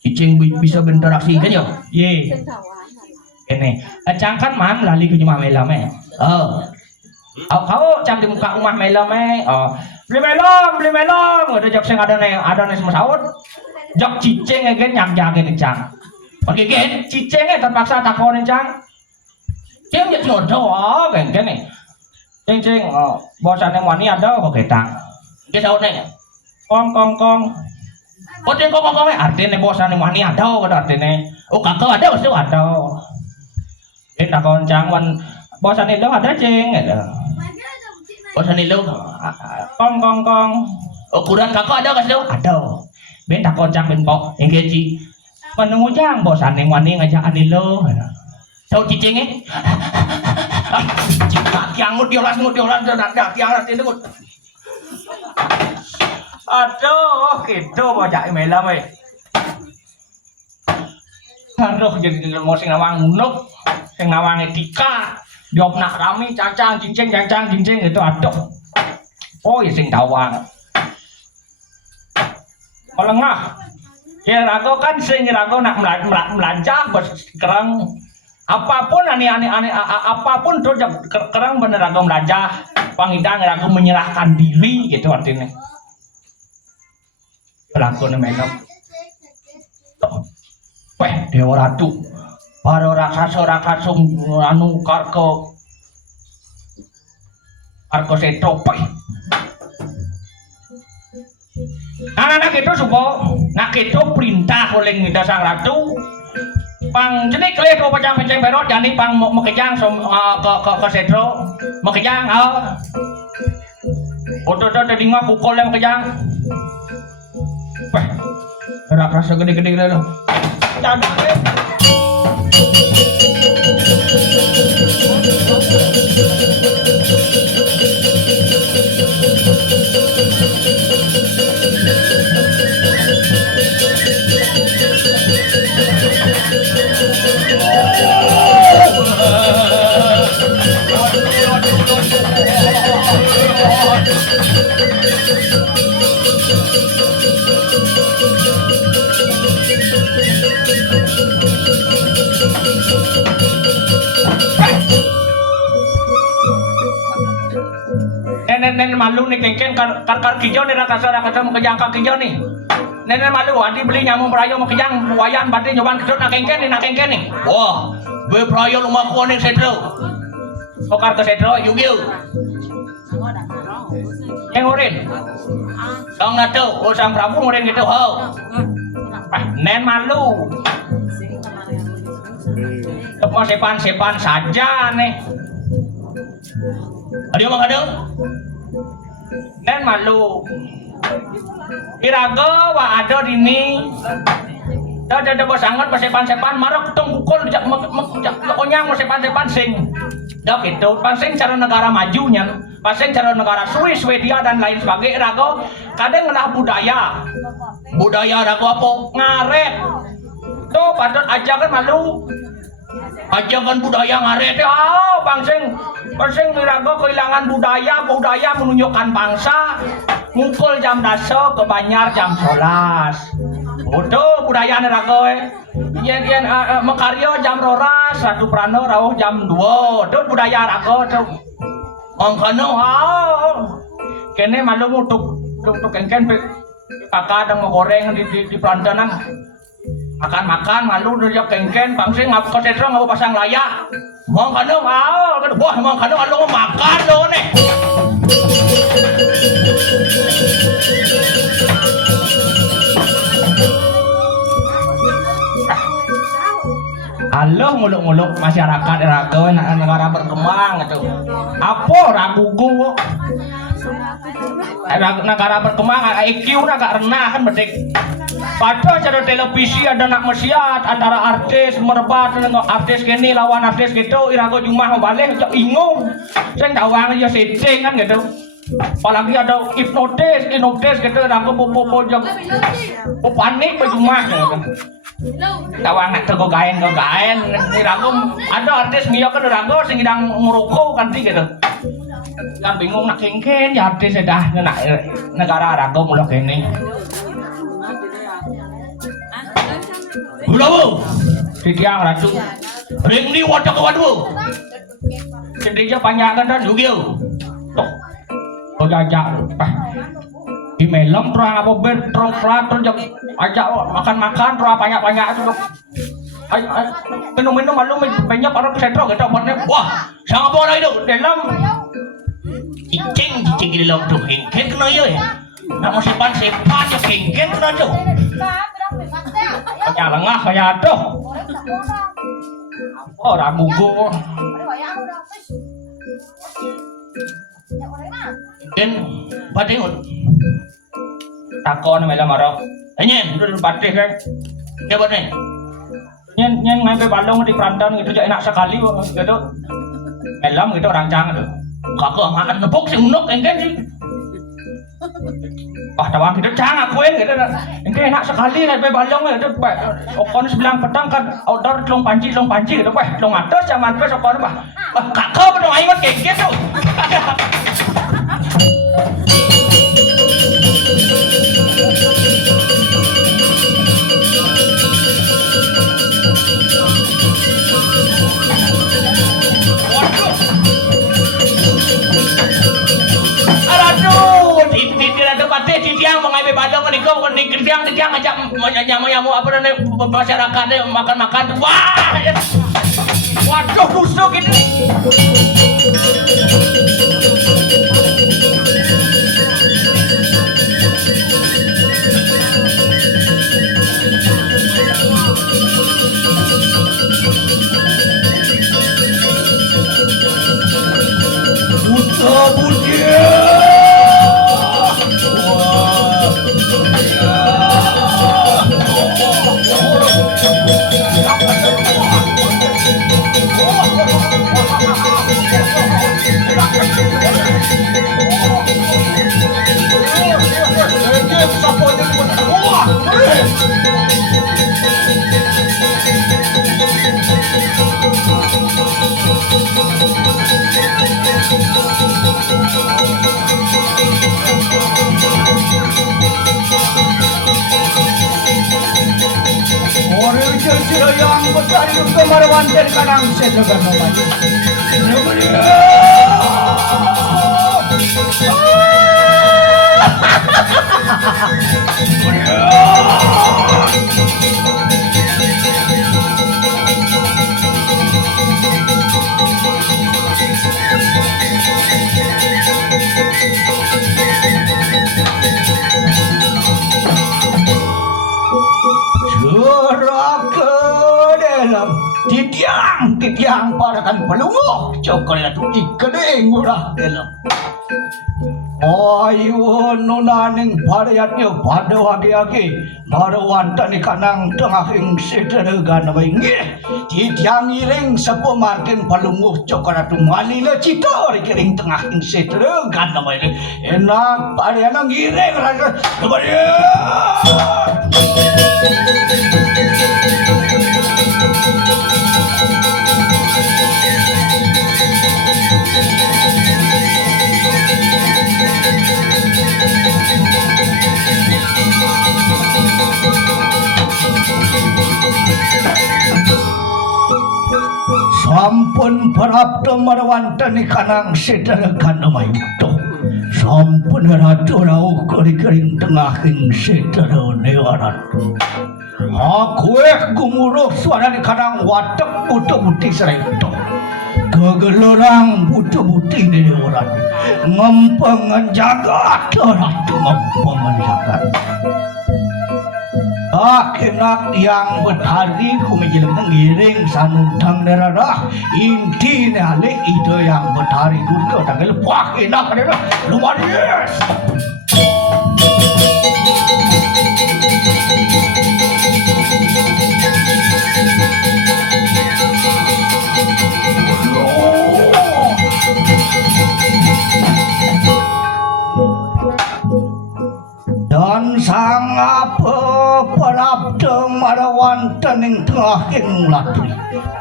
cicing bisa berinteraksi kan ya ye ini cangkan man lali ke rumah melam kau cang di muka rumah melam beli melom udah jok sing ada nih semua saud jok cicing again yang jaga cang oke gen cicingnya terpaksa takon cang cing jadi jodoh kan nih cing bosan yang wani ada kok ketang kita saud nih kong oh cing kong artinya bosan yang wani ada kok artinya oh kakak ada pasti ada kita kon cang wan bosan itu ada cing bosan itu kong ukuran kakak ada kasih ada ben tak koncang ben pok enggeji menunggu jang bosan yang wani ngajak anilo tahu cicingnya yang ngudiolas nak yang itu aduh gitu bocah melam aduh jadi mau sing nawang unuk sing nawang etika diop nak rame cacang cincing itu aduh oh ya sing tawang melengah ya rago kan sing rago nak melacak kerang apapun aneh apapun tuh kerang bener rago melacak pangidang rago menyerahkan diri gitu artinya pelakon melam weh dewa ratu para raksasa anu karko setrope anak itu supo nak itu perintah oleh minta sang ratu pang jenis kle ko pacang berot jani pang mekejang ke setro mekejang foto tadi ngah pukul yang mekejang Rasa gede-gede lo. Cadang deh. Nenek malu nih kengken kar kijau nih rata mau kejang kar kijau nih. Nenek malu adi beli nyamuk perayo mau kejang wayan batin nyoban kedut nak kengken nih. Wah, be perayo lumah ko nih setro. Kokar ke setro yugiu. Yang urin. Sang ngatu, sang Prabu urin gitu ho. Nen malu. Mau sepan saja nih. Adio mang kadang. Nen malu. Irago wa ado dini. Ada bos anggot sepan marok tung kukul jak onyang mau sepan sing. Dak itu pasing cara negara majunya, pasing cara negara Swedia dan lain sebagainya. Rago kadang ngelah budaya rago apa ngaret. Tuh patut ajakan malu. Ajakan budaya ngaret ya, pasing rago kehilangan budaya menunjukkan bangsa. Mukul jam daso ke Banyar jam 11. Udah budaya rago yen mekaryo jam 12, Ratu Prano rawuh jam 2. Tuh budaya rago tuh. Mangkano kene malu mutuk kengken kakak ada goreng di pelantanan. Makan malu dia kengken bangsa ngapa kesetro ngapa pasang layak. Mangkano wah mangkano alo makan lo nih. Halo muluk-muluk masyarakat rago negara berkembang gitu. Apa ragugu? Negara berkembang IQ agak rendah kan betik. Pada acara televisi ada nak mesiat antara artis merbat dengan artis kini lawan artis gitu. Irago jumah balik bingung. Saya tawang aja setting kan gitu. Apalagi ada hipnotis gitu. Irago popo jam panik berjumah gitu. Tawang nak tego gaen Irago ada artis mia kan Irago sing sedang ngerokok kan gitu. Kan bingung nak kengken ya artis dah nak negara Irago mulai kene. Bravo, sitiang ratu. Ring ni wadah ke waduh. Sediknya banyak kan dan juga. Tuh, jajak. Di melem terang apa ber terus ajak makan terus banyak tu. Minum malu banyak orang kesentro gitu. Wah, sang apa lagi tu? Dalam cicing di dalam tu kengken kena ya. Nak mau sepan ya kengken kena tu. Kaya lengah kaya aduh. Oh ragugu. Ken patingot. Takon mela marok. Nyen dulu patih kan. Dia buat ni. Nyen ngambil balong di perantan gitu je enak sekali gitu. Melam gitu rancang tu. Kakak makan nepuk si unuk engken sih. Wah, tawang kita jangan akuin gitu. Ini enak sekali ngambil balong gitu. Okon sebelang petang kan outdoor long panci gitu. Long atas zaman pas okon bah. Kakak betul ayat kayak gitu. Tiang mengambil badang menikah tiang ajak nyamu apa namanya masyarakatnya makan wah waduh busuk ini yang betari kemarawan dan kanang sedagan maju. Titiang parakan pelunguh coklat ikening murah dalam ayo nunaning parayatnya pada wagi-wagi marawan tani kanang tengahing sederegan wingi titiang iring sepo markin pelunguh coklat malila cita iring tengahing sederegan wingi enak parayanang iring rasa sampun prapta marawanten kanang sederagan mayuto sampun ratu rauh kering tengahing sedera newaratu aku gumuruh suara di kanang watek butuh-buti sereto kegelorang butuh-buti ni orang ngempengan jagat ratu ngempengan jagat Akinak yang betari kumijil mengiring sanutang nerara inti nale ide yang betari dulu tanggal pakinak ada luar biasa. Dan sang apa prapta marawanten ing tengahing latri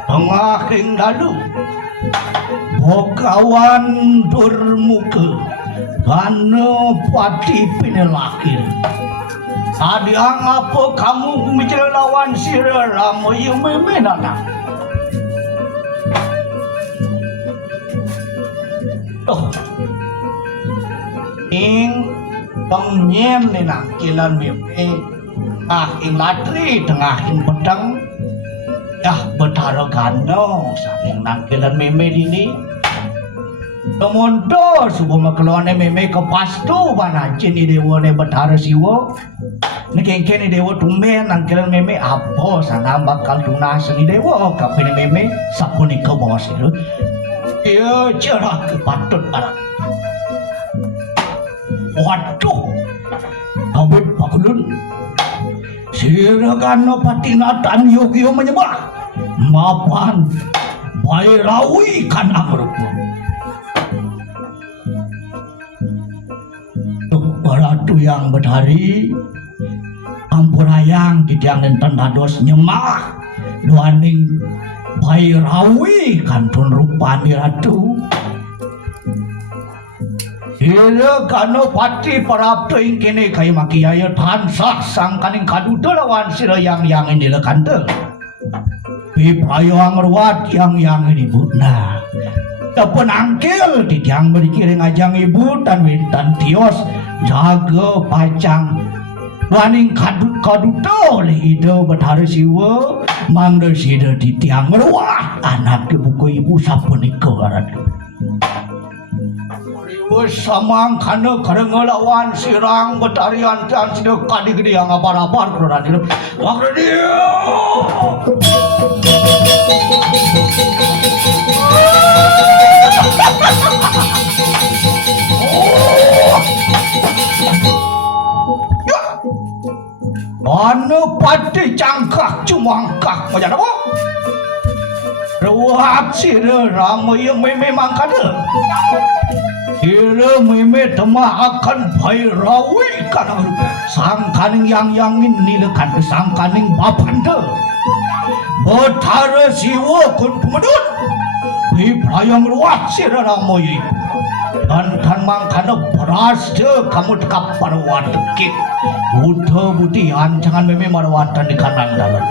tengahing dalu bokawan durmuka gano pati pinelakir adiang apa kamu bicara lawan sira ramo yang memenana ing pengnyem ni nak kilan meme ing latri tengahing pedang dah betara gano saking nangkilan meme dini kemontor subuh makeluane meme ke pastu banacin ni dewa ne betara siwa ni kengke ni dewa tumben nangkilan meme apa sana bakal tunas ni dewa kape ni meme sapuni ke bawah siru iya cerah ke patut barang waduh kabut pakulun siragano patinatan yogyo menyembah mapan Bairawi kan amrupa Ratu yang betari ampurayang kitiang enten dados nyemah duaning Bairawi kantun rupani ratu Ila kano pati parapto ing kene kay makiyaya tansah sang kaning kaduda lawan sira yang ini lekante. Piprayo ang ruwat yang ini butna. Tapon angkel titiang berkiring ajang ibu tan wintan tios jaga pacang. Waning kaduda le ida betara siwa mangda sida titiang ruwat anak ke buku ibu sapunika aran. Samang kana karengelawan sirang betarian dan sido kadi gede yang abar-abar keroran hidup waktu dia anu pati cangkak cumangkak macam apa? Ruat sira ramai yang memang kada Sira meme temah akan Bairawi kan sang kaning yang nilekan sang kaning bapanda betara siwa kun pemedut Piprayang ruat sira ramai dan mangkana beras je kamu dekap parawat dekit buta buti ancangan meme marawatan di kanan dalam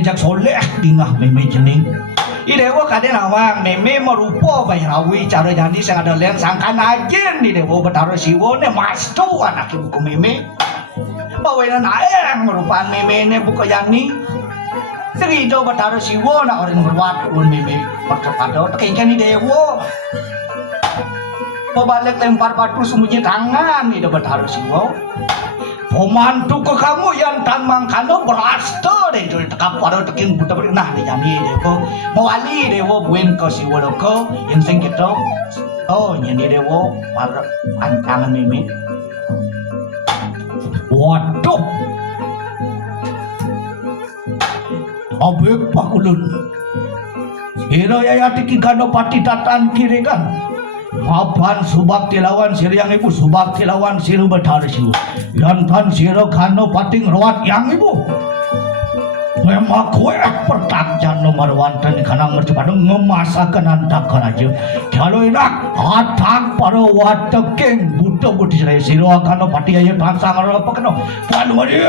jak soleh dingah meme jening. Idewo kade nawang meme merupo bayrawi cara jadi sang ada lian sangkan ajen idewo betaro siwone mastu anak ibu meme. Bawain aeng merupakan meme ne buka yani. Serido betaro siwone orang berwat pun meme percepado tekinkan idewo. Pabalik lempar batu sembunyi tangan idewo betaro siwo. Pemantu ke kamu yang tamang kano berasta deh jadi tekap pada tekin buta nah di jani dewo mawali dewo buen ko si woloko yang sing kita oh nyani dewo para ancangan meme waduh abe pakulun hero ya tiki kano pati tatan kiri kan mapan subak tilawan sir yang ibu subak tilawan siru betar siu yantan siru kano pating rawat yang ibu memang kue pertajan nomor wantan kanang mercepadung ngemasakan antakan aja kalau enak atang para watekeng buta buti saya siru kano pati aja tansang apa keno kano dia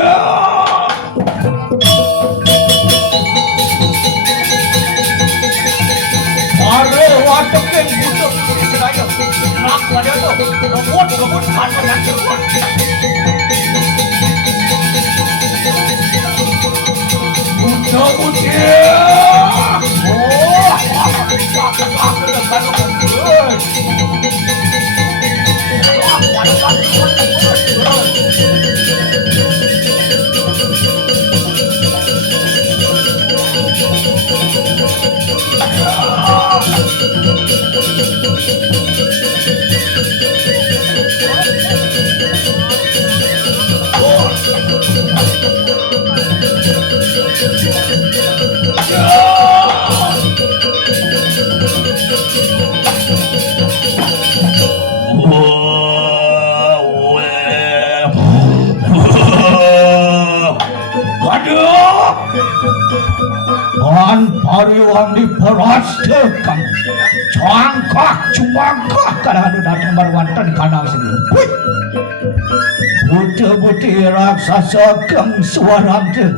are watekeng buta buti saya nak pada tu robot kano nak keluar buta buti oh pariwan diperastekan cangkak kada anu datang barwanten kana sini buti raksasa kang suarang teh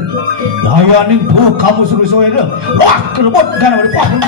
layanin tuh kamu suruh soalnya wah kerebut kana berpahun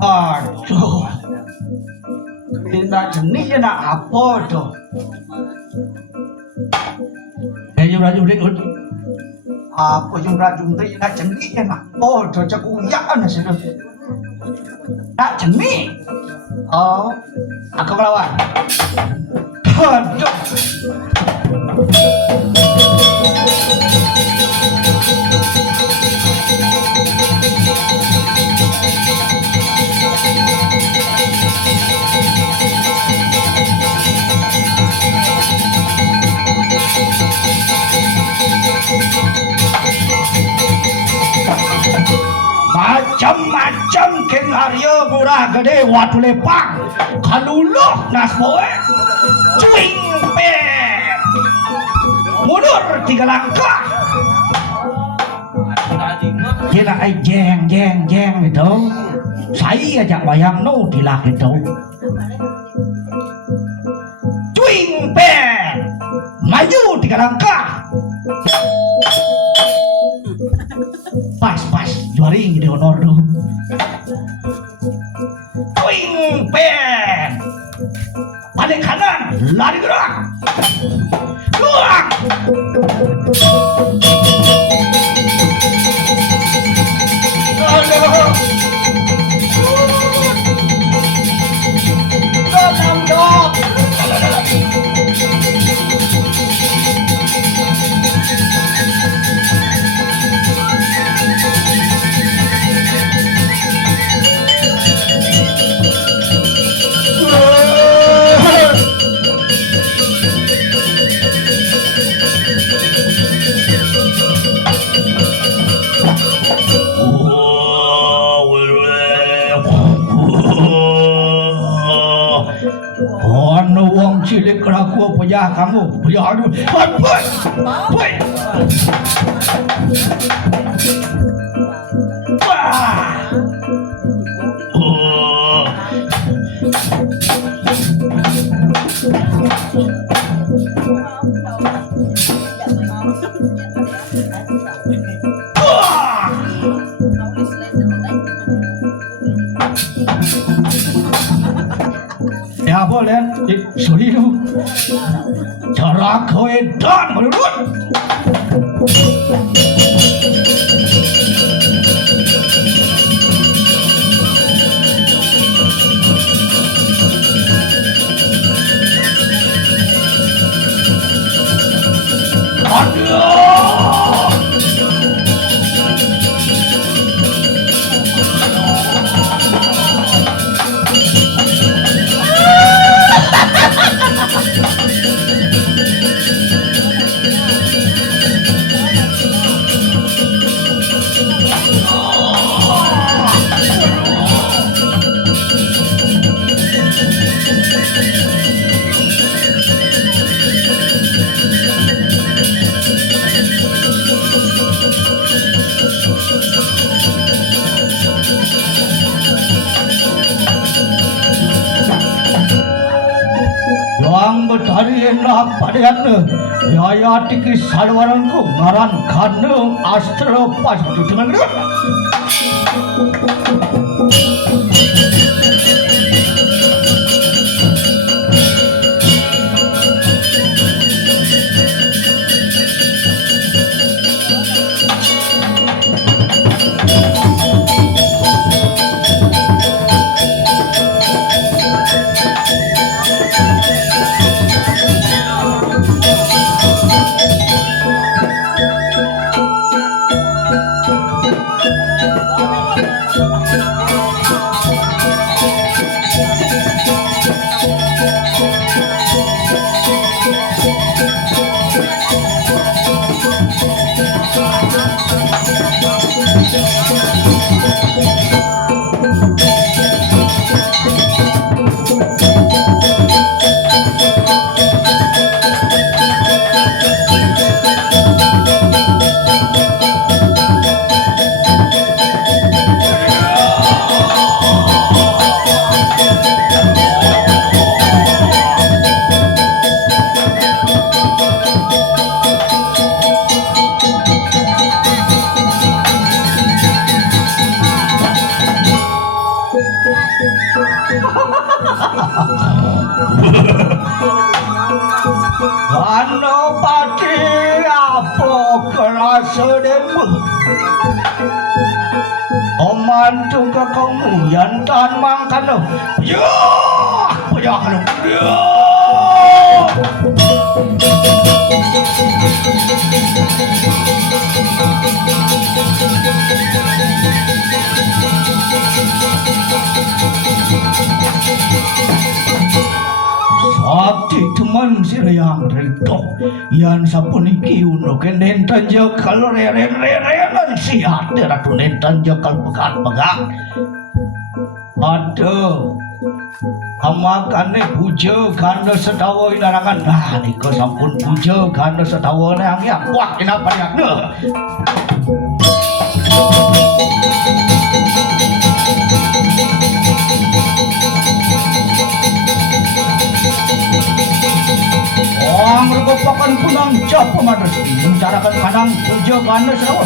aduh tidak jenisnya nak apa tuh jumlah apa jumlah nak jenisnya nak oh tuh cekuyaan sih nak jenis oh aku melawan Aduh. Macam-macam keng Arya murah gede watu lepang kaluluh nas boe cuing pe mundur 3 langkah kira ai jeng itu saya ajak bayang no dilak itu cuing pe maju 3 langkah pas juaring di honor do twing pen balik kanan lari gerak gerak aduh tenang dok wong cilik keraku payah kamu payah aduh boy ya boleh sorry lu cara kau edan menurut Betari enak padayan yaya tiki salwaranku ngaran kanu astro pas itu dengan Ganopati apa kerasa demu Oman tu ke kamu yang tan mangkan yo payah yo Sakti teman sirayang rito yan sapuniki uno kenen tanjak kalau reren sihat ratu nentan jakal pegat aduh amakane puja kanda sedawa inarangan nah niko sampun puja kanda sedawa yang wah kenapa ya merupakan punang cap pemadus mencarakan kadang puja kanda sedawa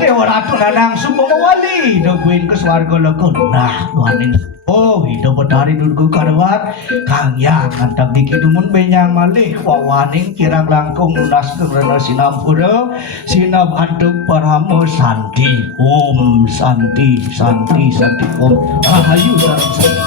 Dewa Ratu Nanang Sumpah Wali Nungguin ke swarga lekun nah nuanin oh hidup betari duduk karwat kang yang ngantang dikidumun benyang malih wawaning kirang langkung lunas kerana sinampura sinap antuk paramo santi santi om rahayu sareng santi